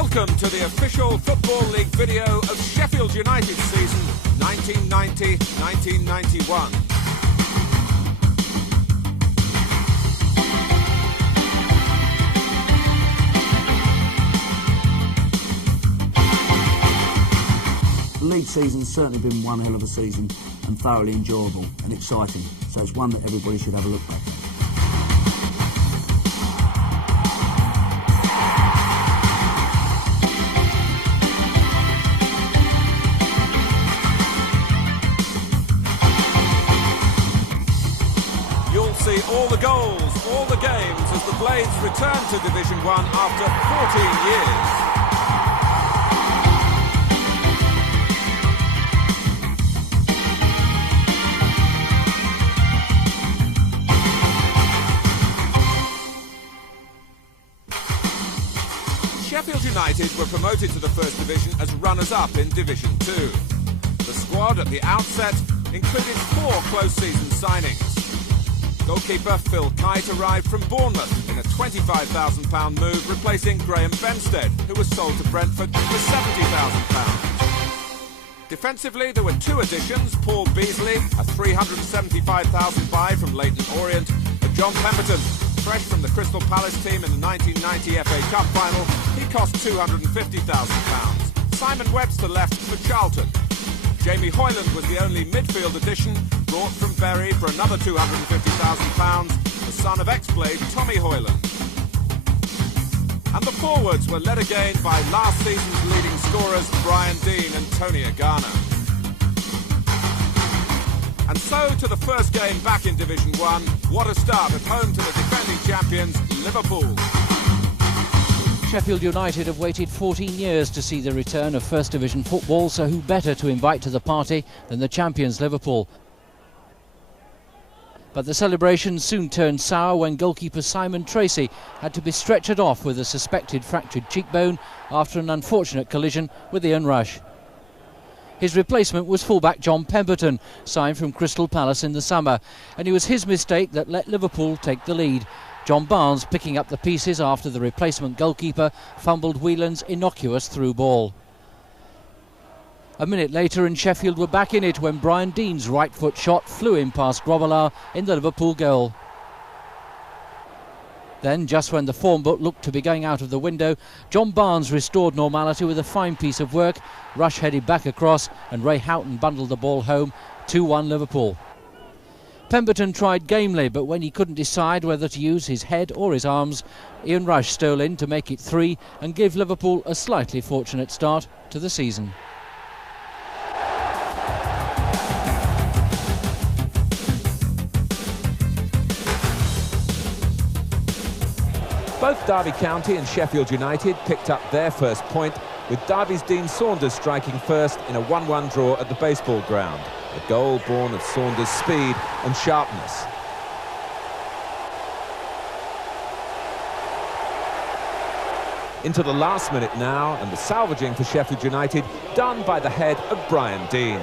Welcome to the official Football League video of Sheffield United season 1990-1991. The league season's certainly been one hell of a season and thoroughly enjoyable and exciting, so it's one that everybody should have a look back at. You'll see all the goals, all the games as the Blades return to Division 1 after 14 years. Sheffield United were promoted to the First Division as runners-up in Division 2. The squad at the outset included 4 close-season signings. Goalkeeper Phil Kite arrived from Bournemouth in a £25,000 move, replacing Graham Benstead, who was sold to Brentford for £70,000. Defensively, there were 2 additions: Paul Beasley, a £375,000 buy from Leyton Orient, and John Pemberton, fresh from the Crystal Palace team in the 1990 FA Cup final. He cost £250,000. Simon Webster left for Charlton. Jamie Hoyland was the only midfield addition, brought from Bury for another £250,000, the son of ex-Blade Tommy Hoyland. And the forwards were led again by last season's leading scorers Brian Deane and Tony Agana. And so to the first game back in Division 1. What a start at home to the defending champions, Liverpool. Sheffield United have waited 14 years to see the return of First Division football, so who better to invite to the party than the champions Liverpool? But the celebrations soon turned sour when goalkeeper Simon Tracy had to be stretchered off with a suspected fractured cheekbone after an unfortunate collision with Ian Rush. His replacement was fullback John Pemberton, signed from Crystal Palace in the summer, and it was his mistake that let Liverpool take the lead. John Barnes picking up the pieces after the replacement goalkeeper fumbled Whelan's innocuous through ball. A minute later and Sheffield were back in it when Brian Deane's right foot shot flew in past Grobbelaar in the Liverpool goal. Then, just when the form book looked to be going out of the window, John Barnes restored normality with a fine piece of work. Rush headed back across and Ray Houghton bundled the ball home. 2-1 Liverpool. Pemberton tried gamely, but when he couldn't decide whether to use his head or his arms, Ian Rush stole in to make it 3 and give Liverpool a slightly fortunate start to the season. Both Derby County and Sheffield United picked up their first point, with Derby's Dean Saunders striking first in a 1-1 draw at the baseball ground. A goal born of Saunders' speed and sharpness. Into the last minute now, and the salvaging for Sheffield United done by the head of Brian Deane.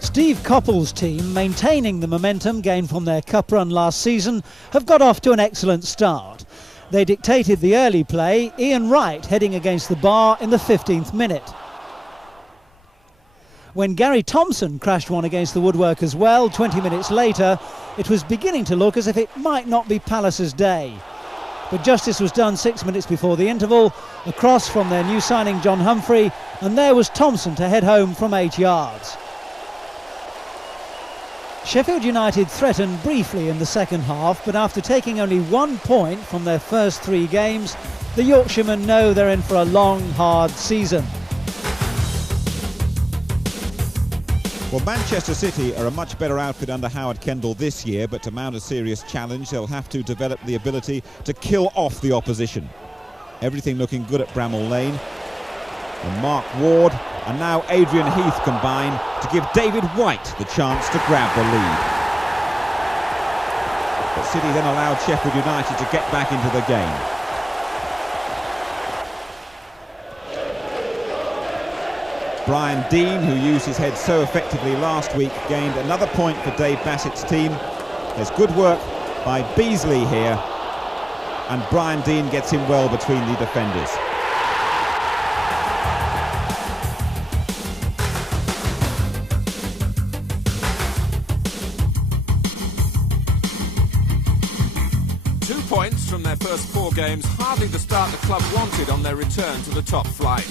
Steve Coppell's team, maintaining the momentum gained from their cup run last season, have got off to an excellent start. They dictated the early play, Ian Wright heading against the bar in the 15th minute. When Gary Thompson crashed one against the woodwork as well, 20 minutes later, it was beginning to look as if it might not be Palace's day. But justice was done 6 minutes before the interval, a cross from their new signing John Humphrey, and there was Thompson to head home from 8 yards. Sheffield United threatened briefly in the second half, but after taking only 1 point from their first 3 games, the Yorkshiremen know they're in for a long, hard season. Well, Manchester City are a much better outfit under Howard Kendall this year, but to mount a serious challenge, they'll have to develop the ability to kill off the opposition. Everything looking good at Bramall Lane. And Mark Ward and now Adrian Heath combine to give David White the chance to grab the lead. But City then allowed Sheffield United to get back into the game. Brian Deane, who used his head so effectively last week, gained another point for Dave Bassett's team. There's good work by Beasley here, and Brian Deane gets him well between the defenders. Points from their first 4 games, hardly the start the club wanted on their return to the top flight.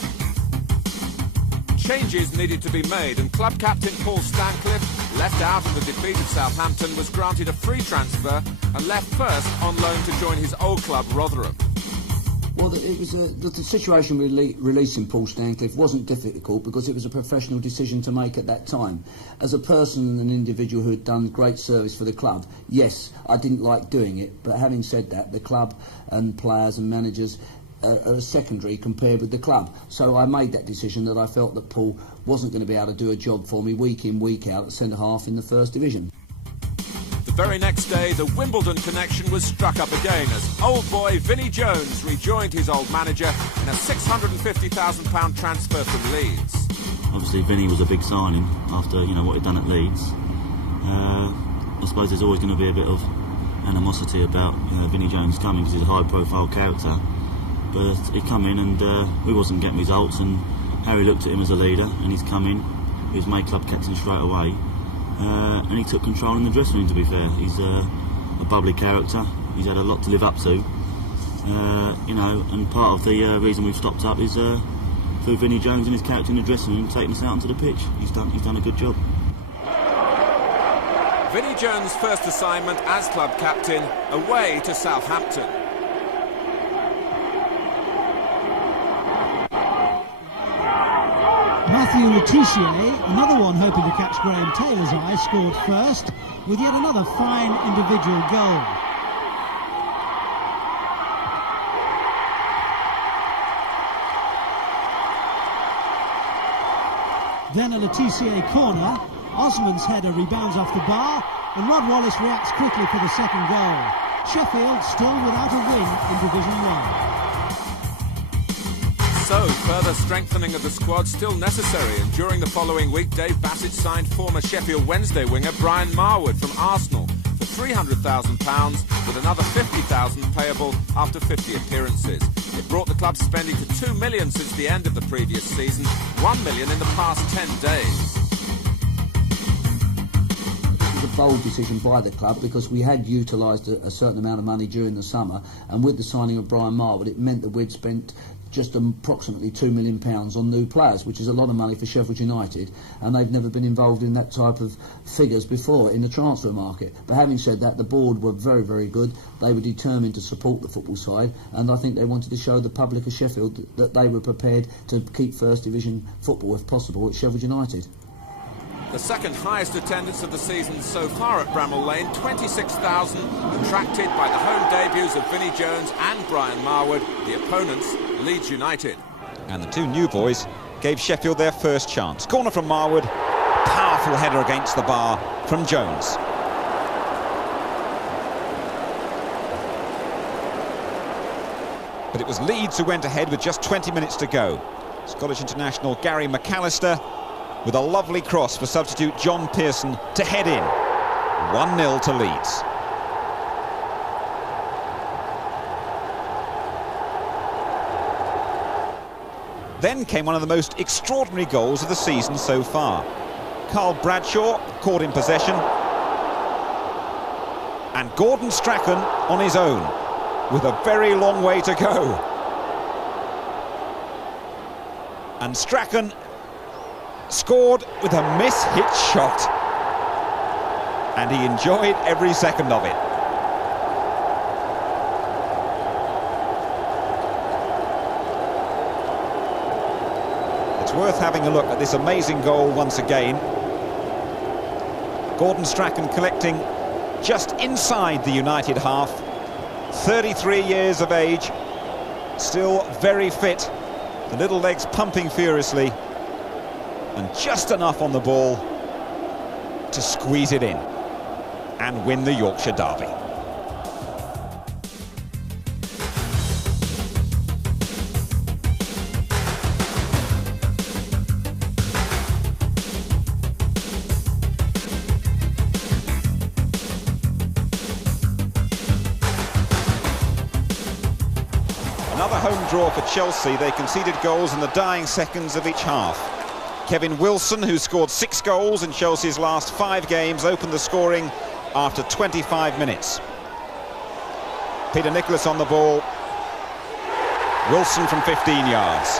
Changes needed to be made, and club captain Paul Stancliffe, left out of the defeat of Southampton, was granted a free transfer and left first on loan to join his old club Rotherham. Well, it was the situation with releasing Paul Stancliffe wasn't difficult because it was a professional decision to make at that time. As a person and an individual who had done great service for the club, yes, I didn't like doing it, but having said that, the club and players and managers are secondary compared with the club. So I made that decision that I felt that Paul wasn't going to be able to do a job for me week in, week out at centre-half in the First Division. The very next day, the Wimbledon connection was struck up again as old boy Vinnie Jones rejoined his old manager in a £650,000 transfer from Leeds. Obviously, Vinnie was a big signing after what he'd done at Leeds. I suppose there's always going to be a bit of animosity about Vinnie Jones coming because he's a high-profile character. But he come in and we wasn't getting results, and Harry looked at him as a leader, and he's come in. He was made club captain straight away. And he took control in the dressing room, to be fair. He's a bubbly character. He's had a lot to live up to. And part of the reason we've stopped up is through Vinnie Jones and his character in the dressing room taking us out onto the pitch. He's done a good job. Vinnie Jones' first assignment as club captain, away to Southampton. Matthew Letitia, another one hoping to catch Graham Taylor's eye, scored first with yet another fine individual goal. Then a Letitia corner, Osman's header rebounds off the bar, and Rod Wallace reacts quickly for the second goal. Sheffield still without a win in Division 1. So, further strengthening of the squad still necessary, and during the following week, Dave Bassett signed former Sheffield Wednesday winger Brian Marwood from Arsenal for £300,000, with another £50,000 payable after 50 appearances. It brought the club spending to £2 million since the end of the previous season, £1 million in the past 10 days. It was a bold decision by the club because we had utilised a certain amount of money during the summer, and with the signing of Brian Marwood, it meant that we'd spent just approximately £2 million on new players, which is a lot of money for Sheffield United, and they've never been involved in that type of figures before in the transfer market. But having said that, the board were very, very good. They were determined to support the football side, and I think they wanted to show the public of Sheffield that they were prepared to keep First Division football, if possible, at Sheffield United. The second highest attendance of the season so far at Bramall Lane, 26,000, attracted by the home debuts of Vinnie Jones and Brian Marwood, the opponents, Leeds United. And the two new boys gave Sheffield their first chance. Corner from Marwood, powerful header against the bar from Jones. But it was Leeds who went ahead with just 20 minutes to go. Scottish international Gary McAllister with a lovely cross for substitute John Pearson to head in. 1-0 to Leeds. Then came one of the most extraordinary goals of the season so far. Carl Bradshaw caught in possession, and Gordon Strachan on his own with a very long way to go. And Strachan scored with a miss-hit shot, and he enjoyed every second of it. It's worth having a look at this amazing goal once again. Gordon Strachan collecting just inside the United half, 33 years of age, still very fit, the little legs pumping furiously, and just enough on the ball to squeeze it in and win the Yorkshire Derby. draw for Chelsea. They conceded goals in the dying seconds of each half. Kevin Wilson, who scored 6 goals in Chelsea's last 5 games, opened the scoring after 25 minutes. Peter Nicholas on the ball. Wilson from 15 yards.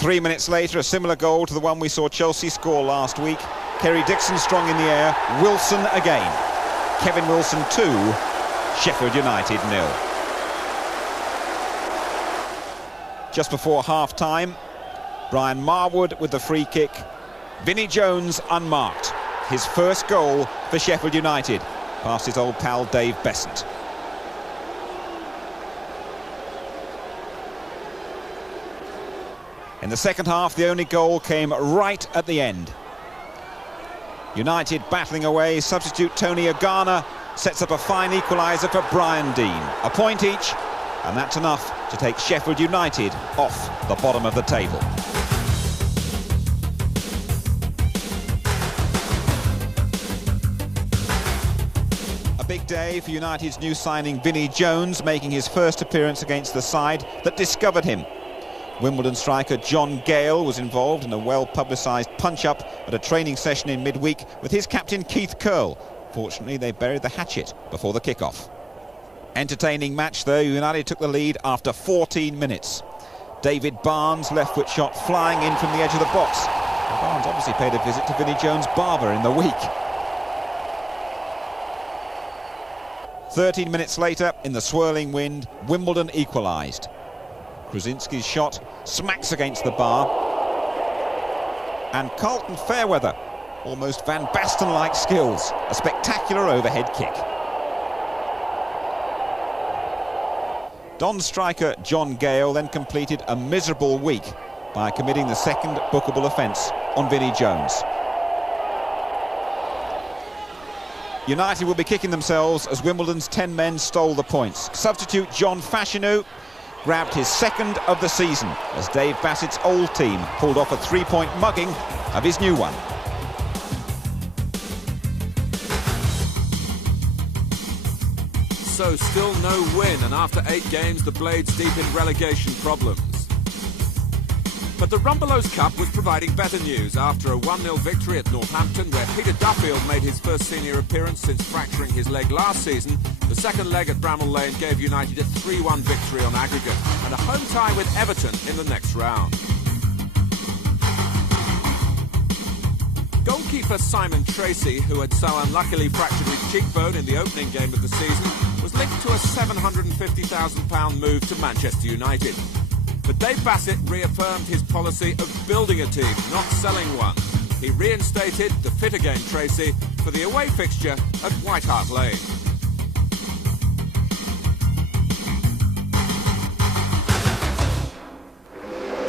Three minutes later, a similar goal to the one we saw Chelsea score last week. Kerry Dixon strong in the air. Wilson again. Kevin Wilson 2, Sheffield United 0. Just before half-time, Brian Marwood with the free kick. Vinnie Jones unmarked. His first goal for Sheffield United, past his old pal Dave Besant. In the second half, the only goal came right at the end. United battling away. Substitute Tony Ogana sets up a fine equaliser for Brian Deane. A point each, and that's enough to take Sheffield United off the bottom of the table. A big day for United's new signing Vinnie Jones, making his first appearance against the side that discovered him. Wimbledon striker John Gale was involved in a well-publicised punch-up at a training session in midweek with his captain Keith Curle. Fortunately, they buried the hatchet before the kick-off. Entertaining match though. United took the lead after 14 minutes. David Barnes' left-foot shot flying in from the edge of the box. And Barnes obviously paid a visit to Vinnie Jones' barber in the week. 13 minutes later, in the swirling wind, Wimbledon equalised. Krasinski's shot smacks against the bar. And Carlton Fairweather, almost Van Basten-like skills, a spectacular overhead kick. Don striker John Gale then completed a miserable week by committing the second bookable offence on Vinnie Jones. United will be kicking themselves as Wimbledon's 10 men stole the points. Substitute John Fashanu grabbed his second of the season as Dave Bassett's old team pulled off a 3-point mugging of his new one. So still no win, and after 8 games the Blades deep in relegation problems. But the Rumbelows Cup was providing better news after a 1-0 victory at Northampton, where Peter Duffield made his first senior appearance since fracturing his leg last season. The second leg at Bramall Lane gave United a 3-1 victory on aggregate and a home tie with Everton in the next round. Goalkeeper Simon Tracy, who had so unluckily fractured his cheekbone in the opening game of the season, was linked to a £750,000 move to Manchester United. But Dave Bassett reaffirmed his policy of building a team, not selling one. He reinstated the fit again Tracy for the away fixture at White Hart Lane.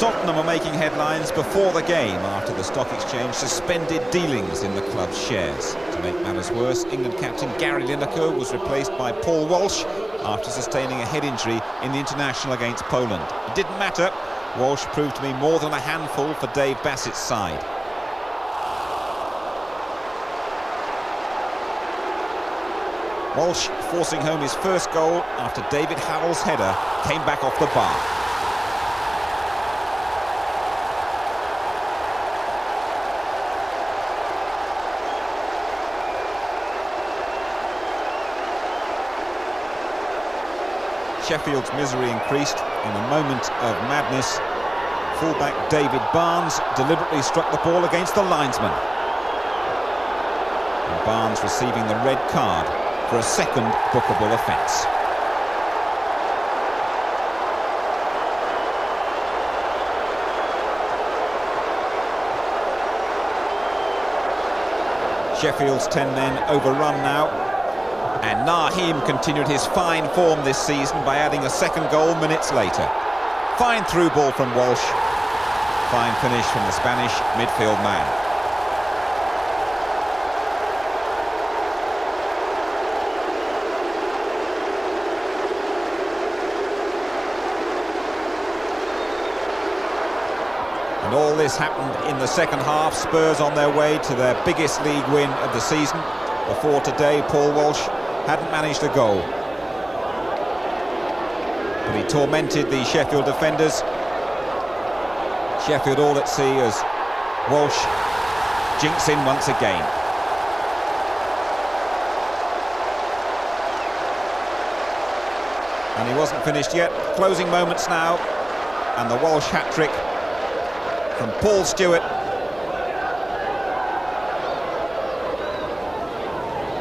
Tottenham are making headlines before the game after the stock exchange suspended dealings in the club's shares. To make matters worse, England captain Gary Lineker was replaced by Paul Walsh after sustaining a head injury in the international against Poland. It didn't matter. Walsh proved to be more than a handful for Dave Bassett's side. Walsh forcing home his first goal after David Harrell's header came back off the bar. Sheffield's misery increased in a moment of madness. Fullback David Barnes deliberately struck the ball against the linesman. And Barnes receiving the red card for a second bookable offence. Sheffield's 10 men overrun now. And Naheem continued his fine form this season by adding a second goal minutes later. Fine through ball from Walsh. Fine finish from the Spanish midfield man. And all this happened in the second half. Spurs on their way to their biggest league win of the season. Before today, Paul Walsh hadn't managed a goal. But he tormented the Sheffield defenders. Sheffield all at sea as Walsh jinks in once again. And he wasn't finished yet. Closing moments now. And the Walsh hat-trick from Paul Stewart.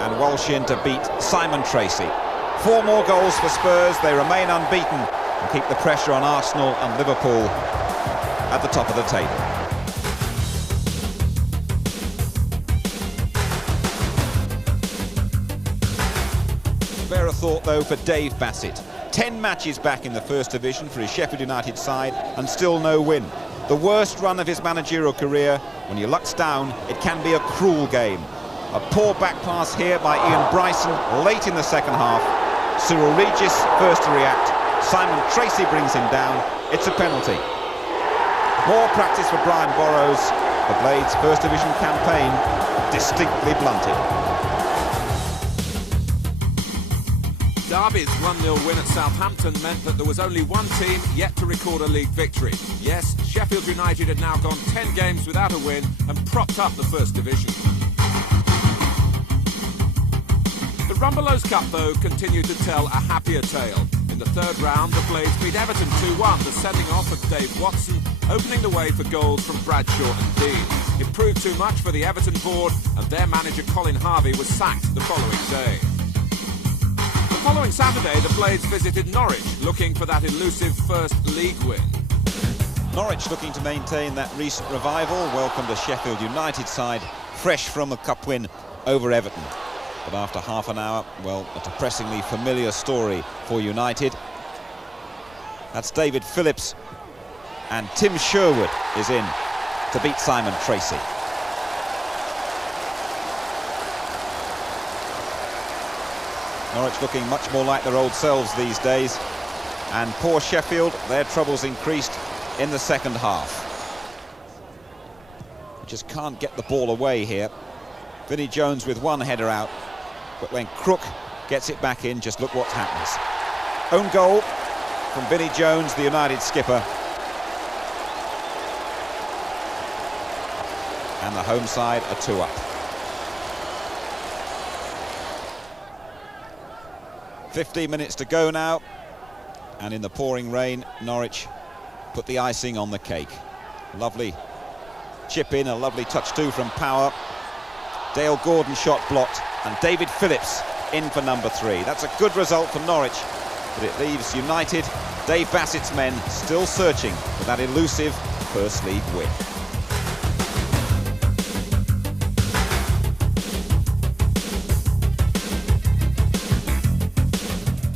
And Walsh in to beat Simon Tracy. 4 more goals for Spurs. They remain unbeaten and keep the pressure on Arsenal and Liverpool at the top of the table. Spare a thought though for Dave Bassett. 10 matches back in the First Division for his Sheffield United side and still no win. The worst run of his managerial career. When your luck's down, it can be a cruel game. A poor back pass here by Ian Bryson late in the second half. Cyril Regis first to react. Simon Tracy brings him down. It's a penalty. More practice for Brian Burrows. The Blades' First Division campaign distinctly blunted. Derby's 1-0 win at Southampton meant that there was only one team yet to record a league victory. Yes, Sheffield United had now gone 10 games without a win and propped up the First Division. The Rumbelows Cup, though, continued to tell a happier tale. In the third round, the Blades beat Everton 2-1, the sending off of Dave Watson, opening the way for goals from Bradshaw and Dean. It proved too much for the Everton board, and their manager Colin Harvey was sacked the following day. The following Saturday, the Blades visited Norwich, looking for that elusive first league win. Norwich looking to maintain that recent revival, welcomed a Sheffield United side fresh from a cup win over Everton. But after half an hour, well, a depressingly familiar story for United. That's David Phillips, and Tim Sherwood is in to beat Simon Tracy. Norwich looking much more like their old selves these days, and poor Sheffield, their troubles increased in the second half. Just can't get the ball away here. Vinnie Jones with one header out, but when Crook gets it back in, just look what happens. Own goal from Vinnie Jones, the United skipper. And the home side are 2-up. "15 minutes to go now, and in the pouring rain, Norwich put the icing on the cake. Lovely chip in, a lovely touch too from Power. Dale Gordon shot blocked, and David Phillips in for number 3. That's a good result for Norwich, but it leaves United, Dave Bassett's men, still searching for that elusive First League win.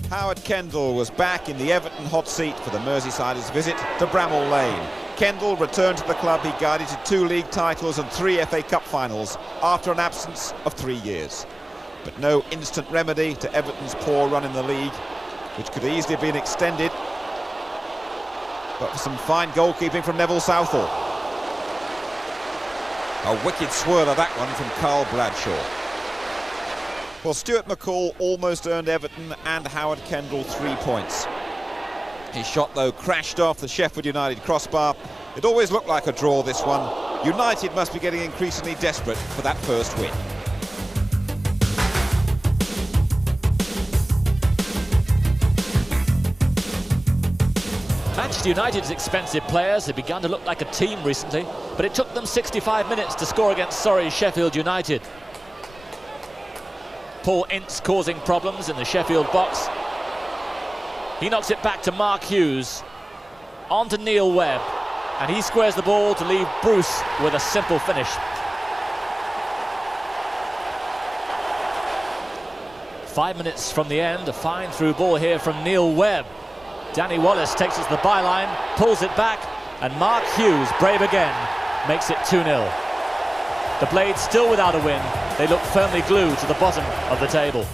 Howard Kendall was back in the Everton hot seat for the Merseysiders' visit to Bramall Lane. Kendall returned to the club he guided to 2 league titles and 3 FA Cup finals after an absence of 3 years. But no instant remedy to Everton's poor run in the league, which could easily have been extended, but for some fine goalkeeping from Neville Southall. A wicked swirler, that one, from Carl Bradshaw. Well, Stuart McCall almost earned Everton and Howard Kendall 3 points. His shot, though, crashed off the Sheffield United crossbar. It always looked like a draw, this one. United must be getting increasingly desperate for that first win. Manchester United's expensive players have begun to look like a team recently, but it took them 65 minutes to score against sorry Sheffield United. Paul Ince causing problems in the Sheffield box. He knocks it back to Mark Hughes, on to Neil Webb, and he squares the ball to leave Bruce with a simple finish. Five minutes from the end, a fine through ball here from Neil Webb. Danny Wallace takes it to the byline, pulls it back, and Mark Hughes, brave again, makes it 2-0. The Blades still without a win. They look firmly glued to the bottom of the table.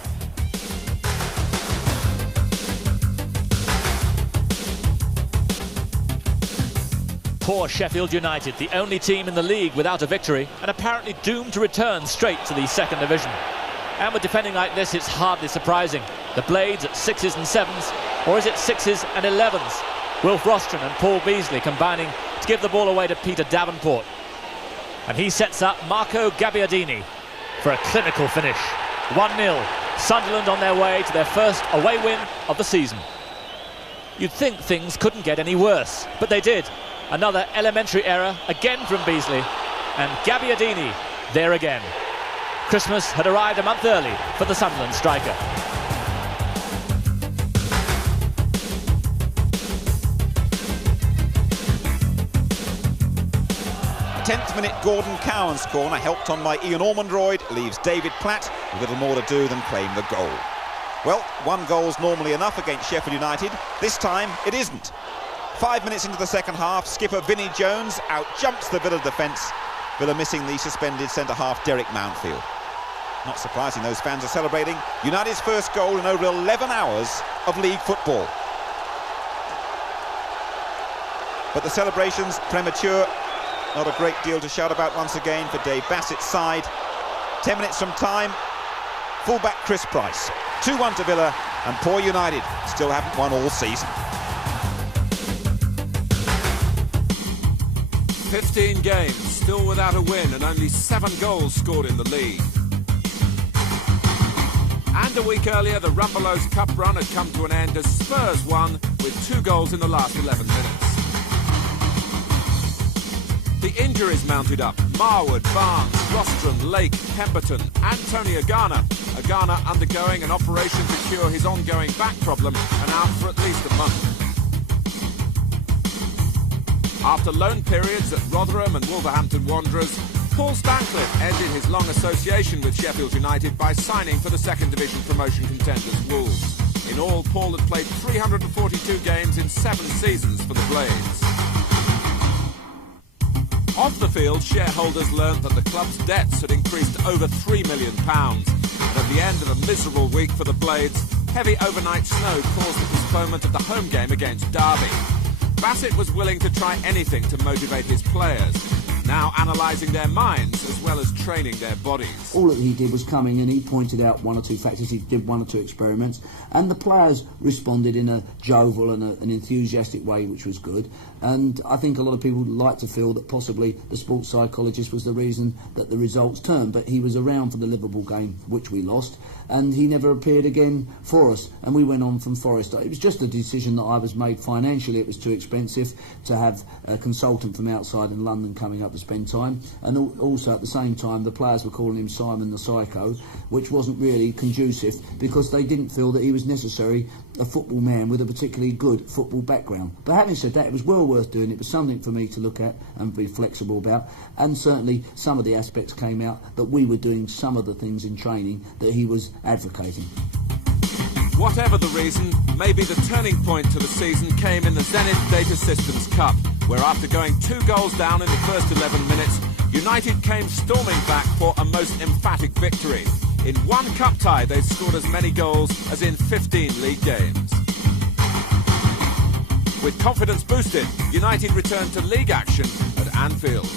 Poor Sheffield United, the only team in the league without a victory, and apparently doomed to return straight to the second division. And with defending like this, it's hardly surprising. The Blades at 6s and 7s, or is it 6s and 11s? Wilf Rostron and Paul Beasley combining to give the ball away to Peter Davenport. And he sets up Marco Gabbiadini for a clinical finish. 1-0. Sunderland on their way to their first away win of the season. You'd think things couldn't get any worse, but they did. Another elementary error, again from Beasley, and Gabbiadini there again. Christmas had arrived a month early for the Sunderland striker. A 10th minute Gordon Cowan's corner, helped on by Ian Ormondroyd, leaves David Platt with little more to do than claim the goal. Well, 1 goal's normally enough against Sheffield United. This time, it isn't. 5 minutes into the second half, skipper Vinnie Jones out-jumps the Villa defence. Villa missing the suspended centre-half Derek Mountfield. Not surprising, those fans are celebrating United's first goal in over 11 hours of league football. But the celebrations premature. Not a great deal to shout about once again for Dave Bassett's side. 10 minutes from time, fullback Chris Price. 2-1 to Villa, and poor United still haven't won all season. 15 games, still without a win, and only 7 goals scored in the league. And a week earlier, the Rumbelows Cup run had come to an end as Spurs won with 2 goals in the last 11 minutes. The injuries mounted up. Marwood, Barnes, Rostron, Lake, Pemberton and Tony Agana. Agana undergoing an operation to cure his ongoing back problem and out for at least a month. After loan periods at Rotherham and Wolverhampton Wanderers, Paul Stancliffe ended his long association with Sheffield United by signing for the second division promotion contenders Wolves. In all, Paul had played 342 games in 7 seasons for the Blades. Off the field, shareholders learned that the club's debts had increased to over £3 million. And at the end of a miserable week for the Blades, heavy overnight snow caused the postponement of the home game against Derby. Bassett was willing to try anything to motivate his players, now analysing their minds as well as training their bodies. All that he did was coming and he pointed out 1 or 2 factors. He did 1 or 2 experiments, and the players responded in a jovial and an enthusiastic way, which was good. And I think a lot of people would like to feel that possibly the sports psychologist was the reason that the results turned, but he was around for the Liverpool game, which we lost, and he never appeared again for us, and we went on from Forest. It was just a decision that I was made financially. It was too expensive to have a consultant from outside in London coming up to spend time, and also at the same time the players were calling him Simon the Psycho, which wasn't really conducive because they didn't feel that he was necessary a football man with a particularly good football background. But having said that, it was well worth doing. It was something for me to look at and be flexible about, and certainly some of the aspects came out that we were doing some of the things in training that he was advocating. Whatever the reason, maybe the turning point to the season came in the Zenith Data Systems Cup, where after going 2 goals down in the first 11 minutes, United came storming back for a most emphatic victory. In 1 cup tie, they've scored as many goals as in 15 league games. With confidence boosted, United returned to league action at Anfield.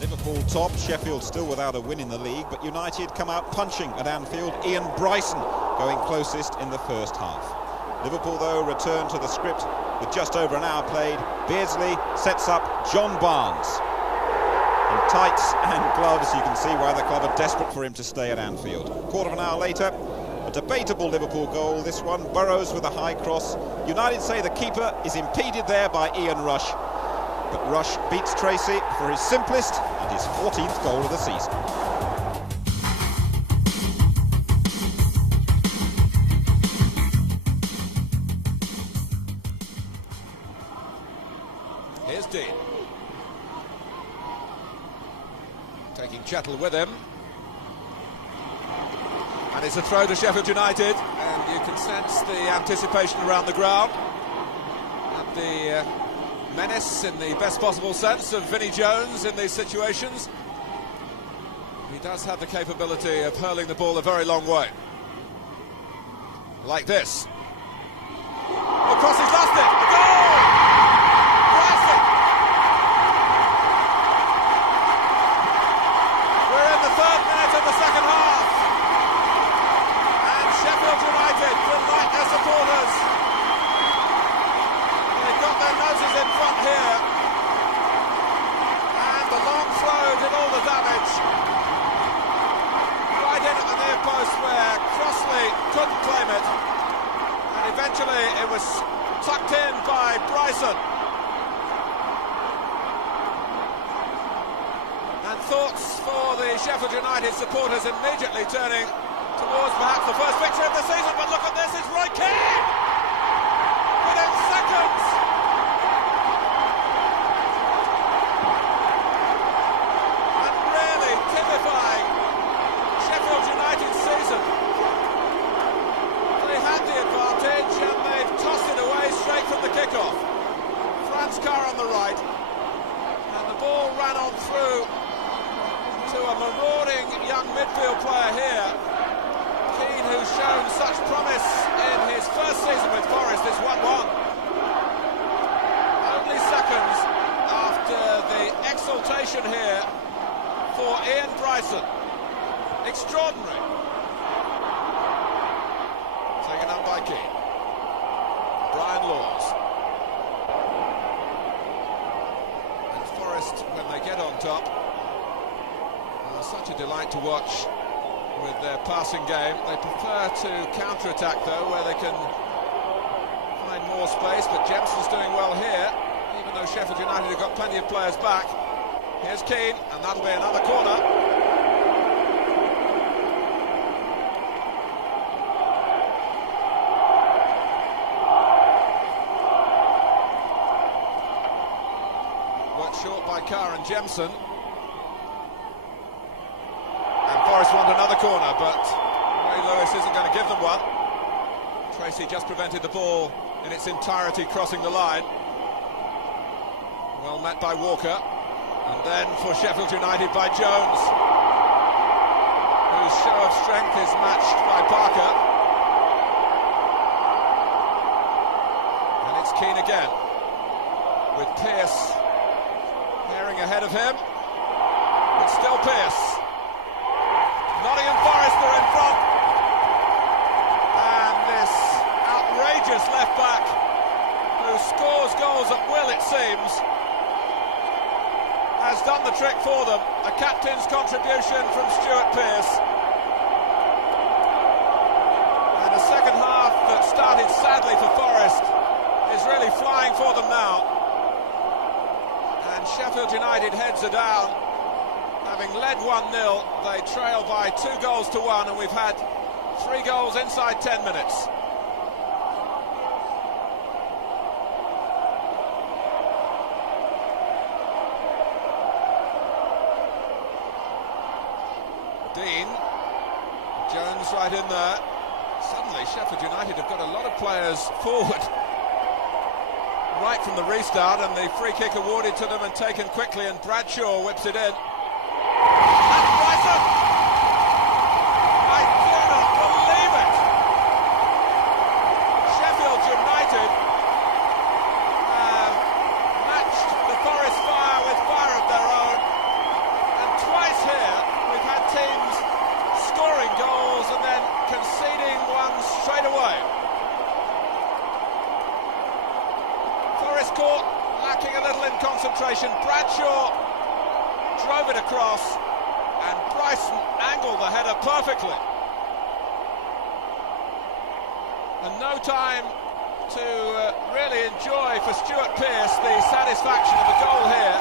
Liverpool top, Sheffield still without a win in the league, but United come out punching at Anfield. Ian Bryson going closest in the first half. Liverpool, though, return to the script with just over an hour played. Beardsley sets up John Barnes. In tights and gloves, you can see why the club are desperate for him to stay at Anfield. Quarter of an hour later, a debatable Liverpool goal. This one, Burrows with a high cross. United say the keeper is impeded there by Ian Rush. But Rush beats Tracy for his simplest and his 14th goal of the season. Here's Dean. Taking Chettle with him. And it's a throw to Sheffield United, and you can sense the anticipation around the ground. And the menace, in the best possible sense, of Vinnie Jones in these situations. He does have the capability of hurling the ball a very long way. Like this. Oh, crossing's lost it! A goal! Bryson! eventually it was tucked in by Bryson. And thoughts for the Sheffield United supporters immediately turning towards perhaps the first victory of the season, but look at this, it's Roy Keane! Within seconds! And really typifying Sheffield United's season. They had the advantage and they've tossed it away straight from the kickoff. Franz Carr on the right, and the ball ran on through to a marauding young midfield player here. Keane, who's shown such promise in his first season with Forest, is 1-1. Only seconds after the exultation here for Ian Bryson. Extraordinary. Taken up by Keane. Brian Laws. And Forest, when they get on top, such a delight to watch with their passing game. They prefer to counter-attack though, where they can find more space, but Jemson's doing well here, even though Sheffield United have got plenty of players back. Here's Keane, and that'll be another corner. Worked short by Carr and Jemson. Forest want another corner, but Ray Lewis isn't going to give them one. Tracy just prevented the ball in its entirety crossing the line. Well met by Walker, and then for Sheffield United by Jones, whose show of strength is matched by Parker. And it's Keane again, with Pearce bearing ahead of him. It's still Pearce. Nottingham Forest are in front, and this outrageous left-back, who scores goals at will it seems, has done the trick for them. A captain's contribution from Stuart Pearce, and a second half that started sadly for Forest is really flying for them now, and Sheffield United heads are down. Having led 1-0, they trail by 2-1, and we've had 3 goals inside 10 minutes. Dean, Jones right in there. Suddenly Sheffield United have got a lot of players forward right from the restart, and the free kick awarded to them and taken quickly, and Bradshaw whips it in. And Bryson! I do not believe it! Sheffield United have matched the Forest fire with fire of their own, and twice here we've had teams scoring goals and then conceding one straight away. Forest caught lacking a little in concentration. Bradshaw drove it across, and Bryson angled the header perfectly. And no time to really enjoy for Stuart Pearce the satisfaction of a goal here,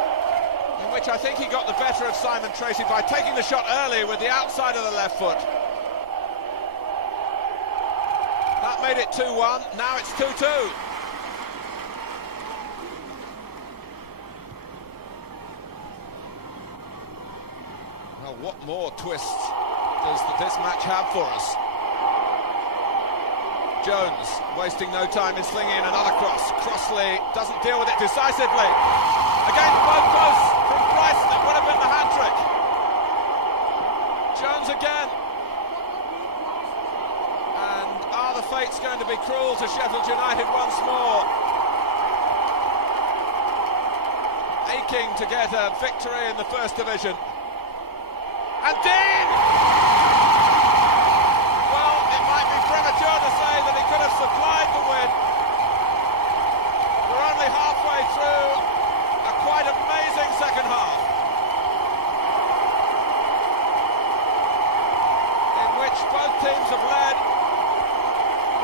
in which I think he got the better of Simon Tracy by taking the shot early with the outside of the left foot. That made it 2-1, now it's 2-2. Well, what more twists does this match have for us? Jones wasting no time in slinging in another cross. Crossley doesn't deal with it decisively. Against both posts from Bryson, it would have been the hat-trick. Jones again. And are the fates going to be cruel to Sheffield United once more? Aching to get a victory in the First Division. And Dean! Well, it might be premature to say that he could have supplied the win. We're only halfway through a quite amazing second half, in which both teams have led,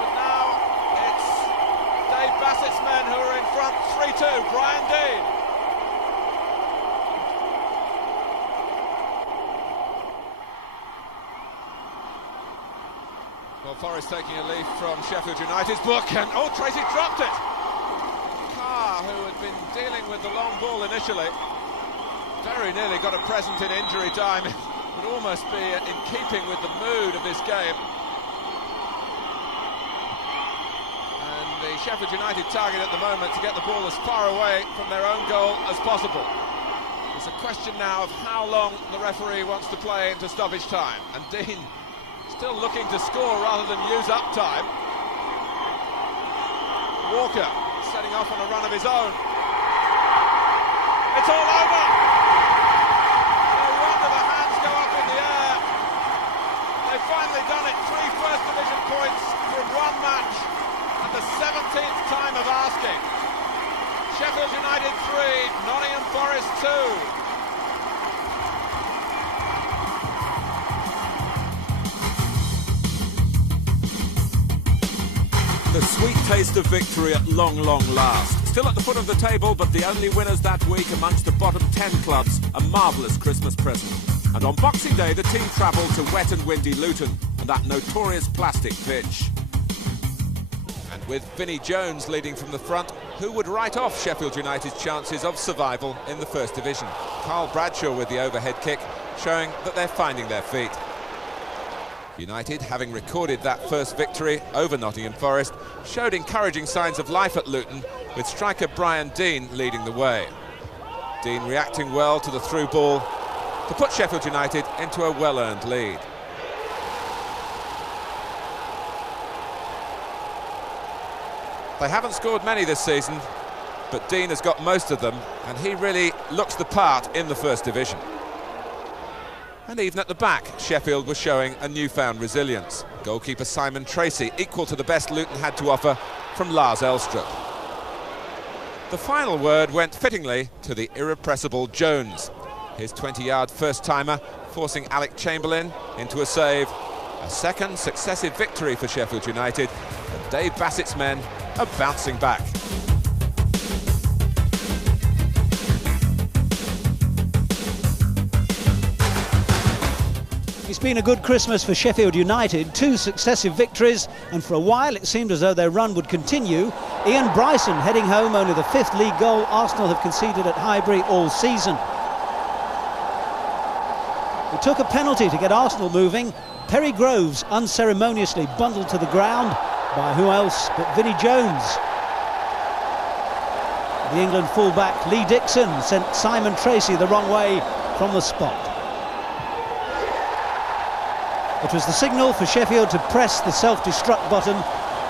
but now it's 2, Brian Dean. Well, Forest taking a leaf from Sheffield United's book, and Tracy dropped it. Carr, who had been dealing with the long ball initially, very nearly got a present in injury time. It would almost be in keeping with the mood of this game. And the Sheffield United target at the moment to get the ball as far away from their own goal as possible. It's a question now of how long the referee wants to play into stoppage time, and Dean still looking to score rather than use up time. Walker setting off on a run of his own. It's all over! No wonder the hands go up in the air. They've finally done it. 3 First Division points from 1 match at the 17th time of asking. Sheffield United 3, Nottingham Forest 2. The sweet taste of victory at long, long last. Still at the foot of the table, but the only winners that week amongst the bottom 10 clubs. A marvellous Christmas present. And on Boxing Day, the team travelled to wet and windy Luton and that notorious plastic pitch. And with Vinnie Jones leading from the front, who would write off Sheffield United's chances of survival in the First Division? Carl Bradshaw with the overhead kick, showing that they're finding their feet. United, having recorded that first victory over Nottingham Forest, showed encouraging signs of life at Luton, with striker Brian Dean leading the way. Dean reacting well to the through ball to put Sheffield United into a well-earned lead. They haven't scored many this season, but Dean has got most of them, and he really looks the part in the First Division. And even at the back, Sheffield was showing a newfound resilience. Goalkeeper Simon Tracy equal to the best Luton had to offer from Lars Elstrup. The final word went fittingly to the irrepressible Jones. His 20-yard first-timer forcing Alec Chamberlain into a save. A second successive victory for Sheffield United, and Dave Bassett's men are bouncing back. It's been a good Christmas for Sheffield United, 2 successive victories, and for a while it seemed as though their run would continue. Ian Bryson heading home only the 5th league goal Arsenal have conceded at Highbury all season. It took a penalty to get Arsenal moving. Perry Groves unceremoniously bundled to the ground by who else but Vinnie Jones. The England fullback Lee Dixon sent Simon Tracy the wrong way from the spot. It was the signal for Sheffield to press the self-destruct button.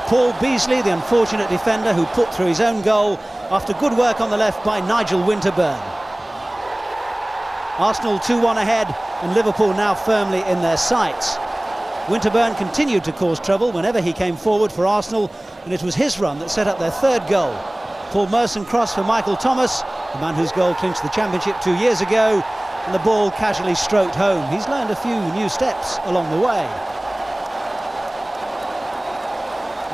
Paul Beasley, the unfortunate defender who put through his own goal after good work on the left by Nigel Winterburn. Arsenal 2-1 ahead, and Liverpool now firmly in their sights. Winterburn continued to cause trouble whenever he came forward for Arsenal, and it was his run that set up their 3rd goal. Paul Merson cross for Michael Thomas, the man whose goal clinched the championship 2 years ago, and the ball casually stroked home. He's learned a few new steps along the way.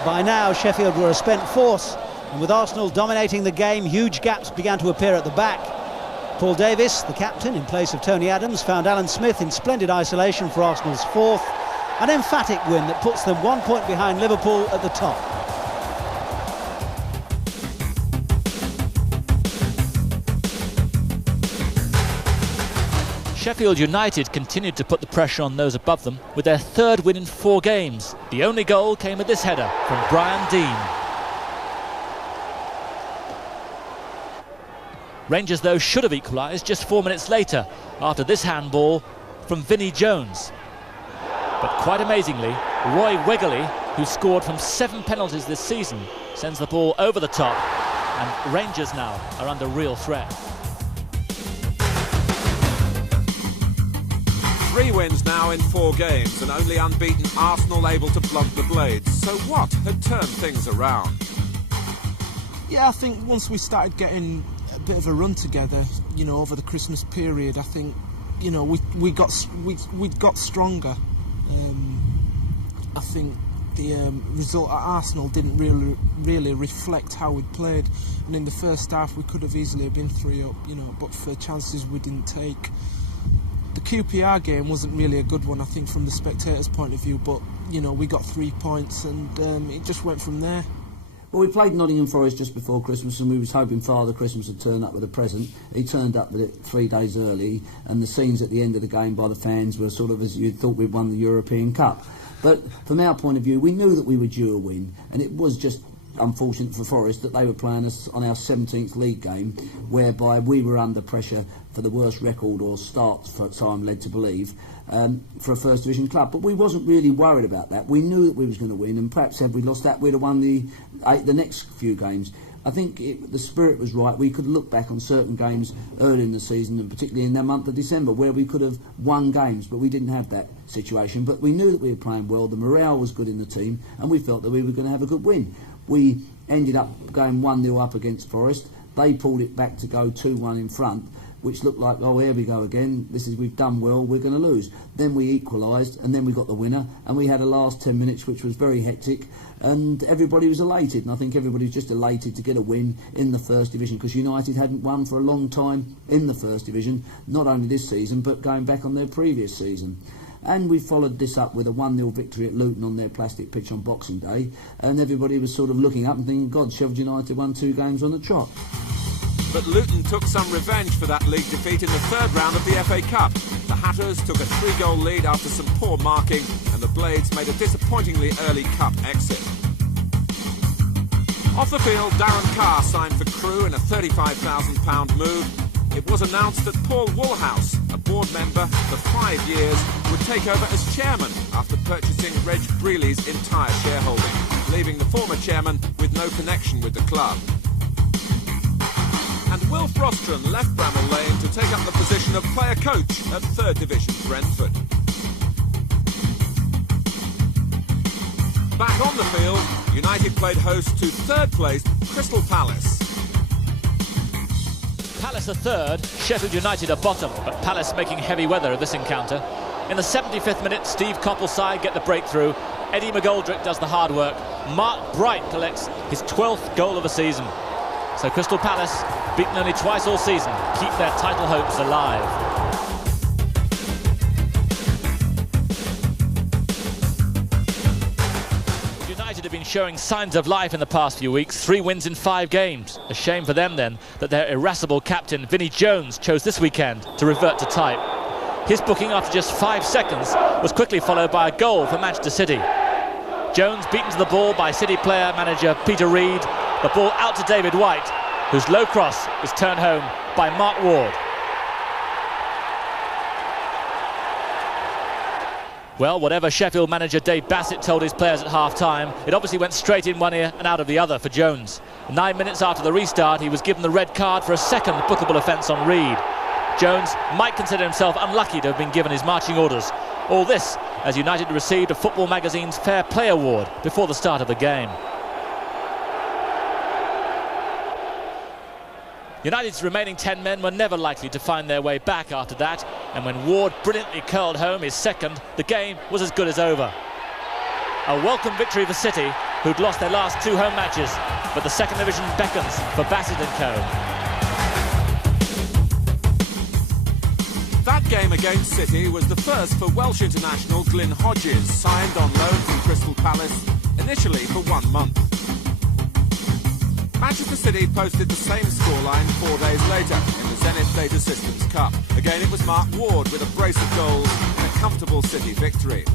By now, Sheffield were a spent force, and with Arsenal dominating the game, huge gaps began to appear at the back. Paul Davis, the captain in place of Tony Adams, found Alan Smith in splendid isolation for Arsenal's 4th. An emphatic win that puts them 1 point behind Liverpool at the top. Sheffield United continued to put the pressure on those above them with their 3rd win in 4 games. The only goal came with this header from Brian Dean. Rangers, though, should have equalised just 4 minutes later after this handball from Vinnie Jones. But quite amazingly, Roy Wegerle, who scored from 7 penalties this season, sends the ball over the top, and Rangers now are under real threat. 3 wins now in 4 games, and only unbeaten Arsenal able to blunt the blades. So what had turned things around? Yeah, I think once we started getting a bit of a run together, you know, over the Christmas period, I think, you know, we got stronger. I think the result at Arsenal didn't really reflect how we'd played, and in the first half we could have easily been 3 up, you know, but for chances we didn't take. The QPR game wasn't really a good one, I think, from the spectators' point of view, but you know, we got 3 points and it just went from there. Well, we played Nottingham Forest just before Christmas, and we was hoping Father Christmas would turn up with a present. He turned up with it 3 days early, and the scenes at the end of the game by the fans were sort of as you thought we'd won the European Cup. But from our point of view, we knew that we were due a win, and it was just unfortunate for Forest that they were playing us on our 17th league game, whereby we were under pressure for the worst record, or start, for time led to believe, for a First Division club. But we wasn't really worried about that. We knew that we was going to win, and perhaps had we lost that, we'd have won the next few games. I think the spirit was right. We could look back on certain games early in the season, and particularly in the month of December, where we could have won games, but we didn't have that situation. But we knew that we were playing well, the morale was good in the team, and we felt that we were going to have a good win. We ended up going 1-0 up against Forest. They pulled it back to go 2-1 in front, which looked like, oh, here we go again. We've done well, we're going to lose. Then we equalised, and then we got the winner, and we had a last 10 minutes which was very hectic, and everybody was elated, and I think everybody was just elated to get a win in the First Division, because United hadn't won for a long time in the First Division, not only this season, but going back on their previous season. And we followed this up with a 1-0 victory at Luton on their plastic pitch on Boxing Day, and everybody was sort of looking up and thinking, God, Sheffield United won 2 games on the trot. But Luton took some revenge for that league defeat in the 3rd round of the FA Cup. The Hatters took a 3-goal lead after some poor marking, and the Blades made a disappointingly early cup exit. Off the field, Darren Carr signed for Crewe in a £35,000 move. It was announced that Paul Woolhouse, a board member for 5 years, would take over as chairman after purchasing Reg Brealey's entire shareholding, leaving the former chairman with no connection with the club. And Wilf Rostron left Bramall Lane to take up the position of player coach at 3rd Division Brentford. Back on the field, United played host to 3rd place Crystal Palace. Palace are 3rd, Sheffield United are bottom, but Palace making heavy weather of this encounter. In the 75th minute, Steve Coppell's side get the breakthrough. Eddie McGoldrick does the hard work. Mark Bright collects his 12th goal of the season. So Crystal Palace, beaten only twice all season, keep their title hopes alive. Have been showing signs of life in the past few weeks. 3 wins in 5 games. A shame for them then that their irascible captain Vinnie Jones chose this weekend to revert to type. His booking after just 5 seconds was quickly followed by a goal for Manchester City. Jones beaten to the ball by City player manager Peter Reid. The ball out to David White, whose low cross is turned home by Mark Ward. Well, whatever Sheffield manager Dave Bassett told his players at half-time, it obviously went straight in one ear and out of the other for Jones. 9 minutes after the restart, he was given the red card for a second bookable offence on Reid. Jones might consider himself unlucky to have been given his marching orders. All this as United received a Football Magazine's Fair Play Award before the start of the game. United's remaining 10 men were never likely to find their way back after that, and when Ward brilliantly curled home his second, the game was as good as over. A welcome victory for City, who'd lost their last 2 home matches, but the 2nd Division beckons for Bassett & Co. That game against City was the first for Welsh international Glyn Hodges, signed on loan from Crystal Palace, initially for 1 month. Manchester City posted the same scoreline 4 days later in the Zenith Data Systems Cup. Again, it was Mark Ward with a brace of goals and a comfortable City victory.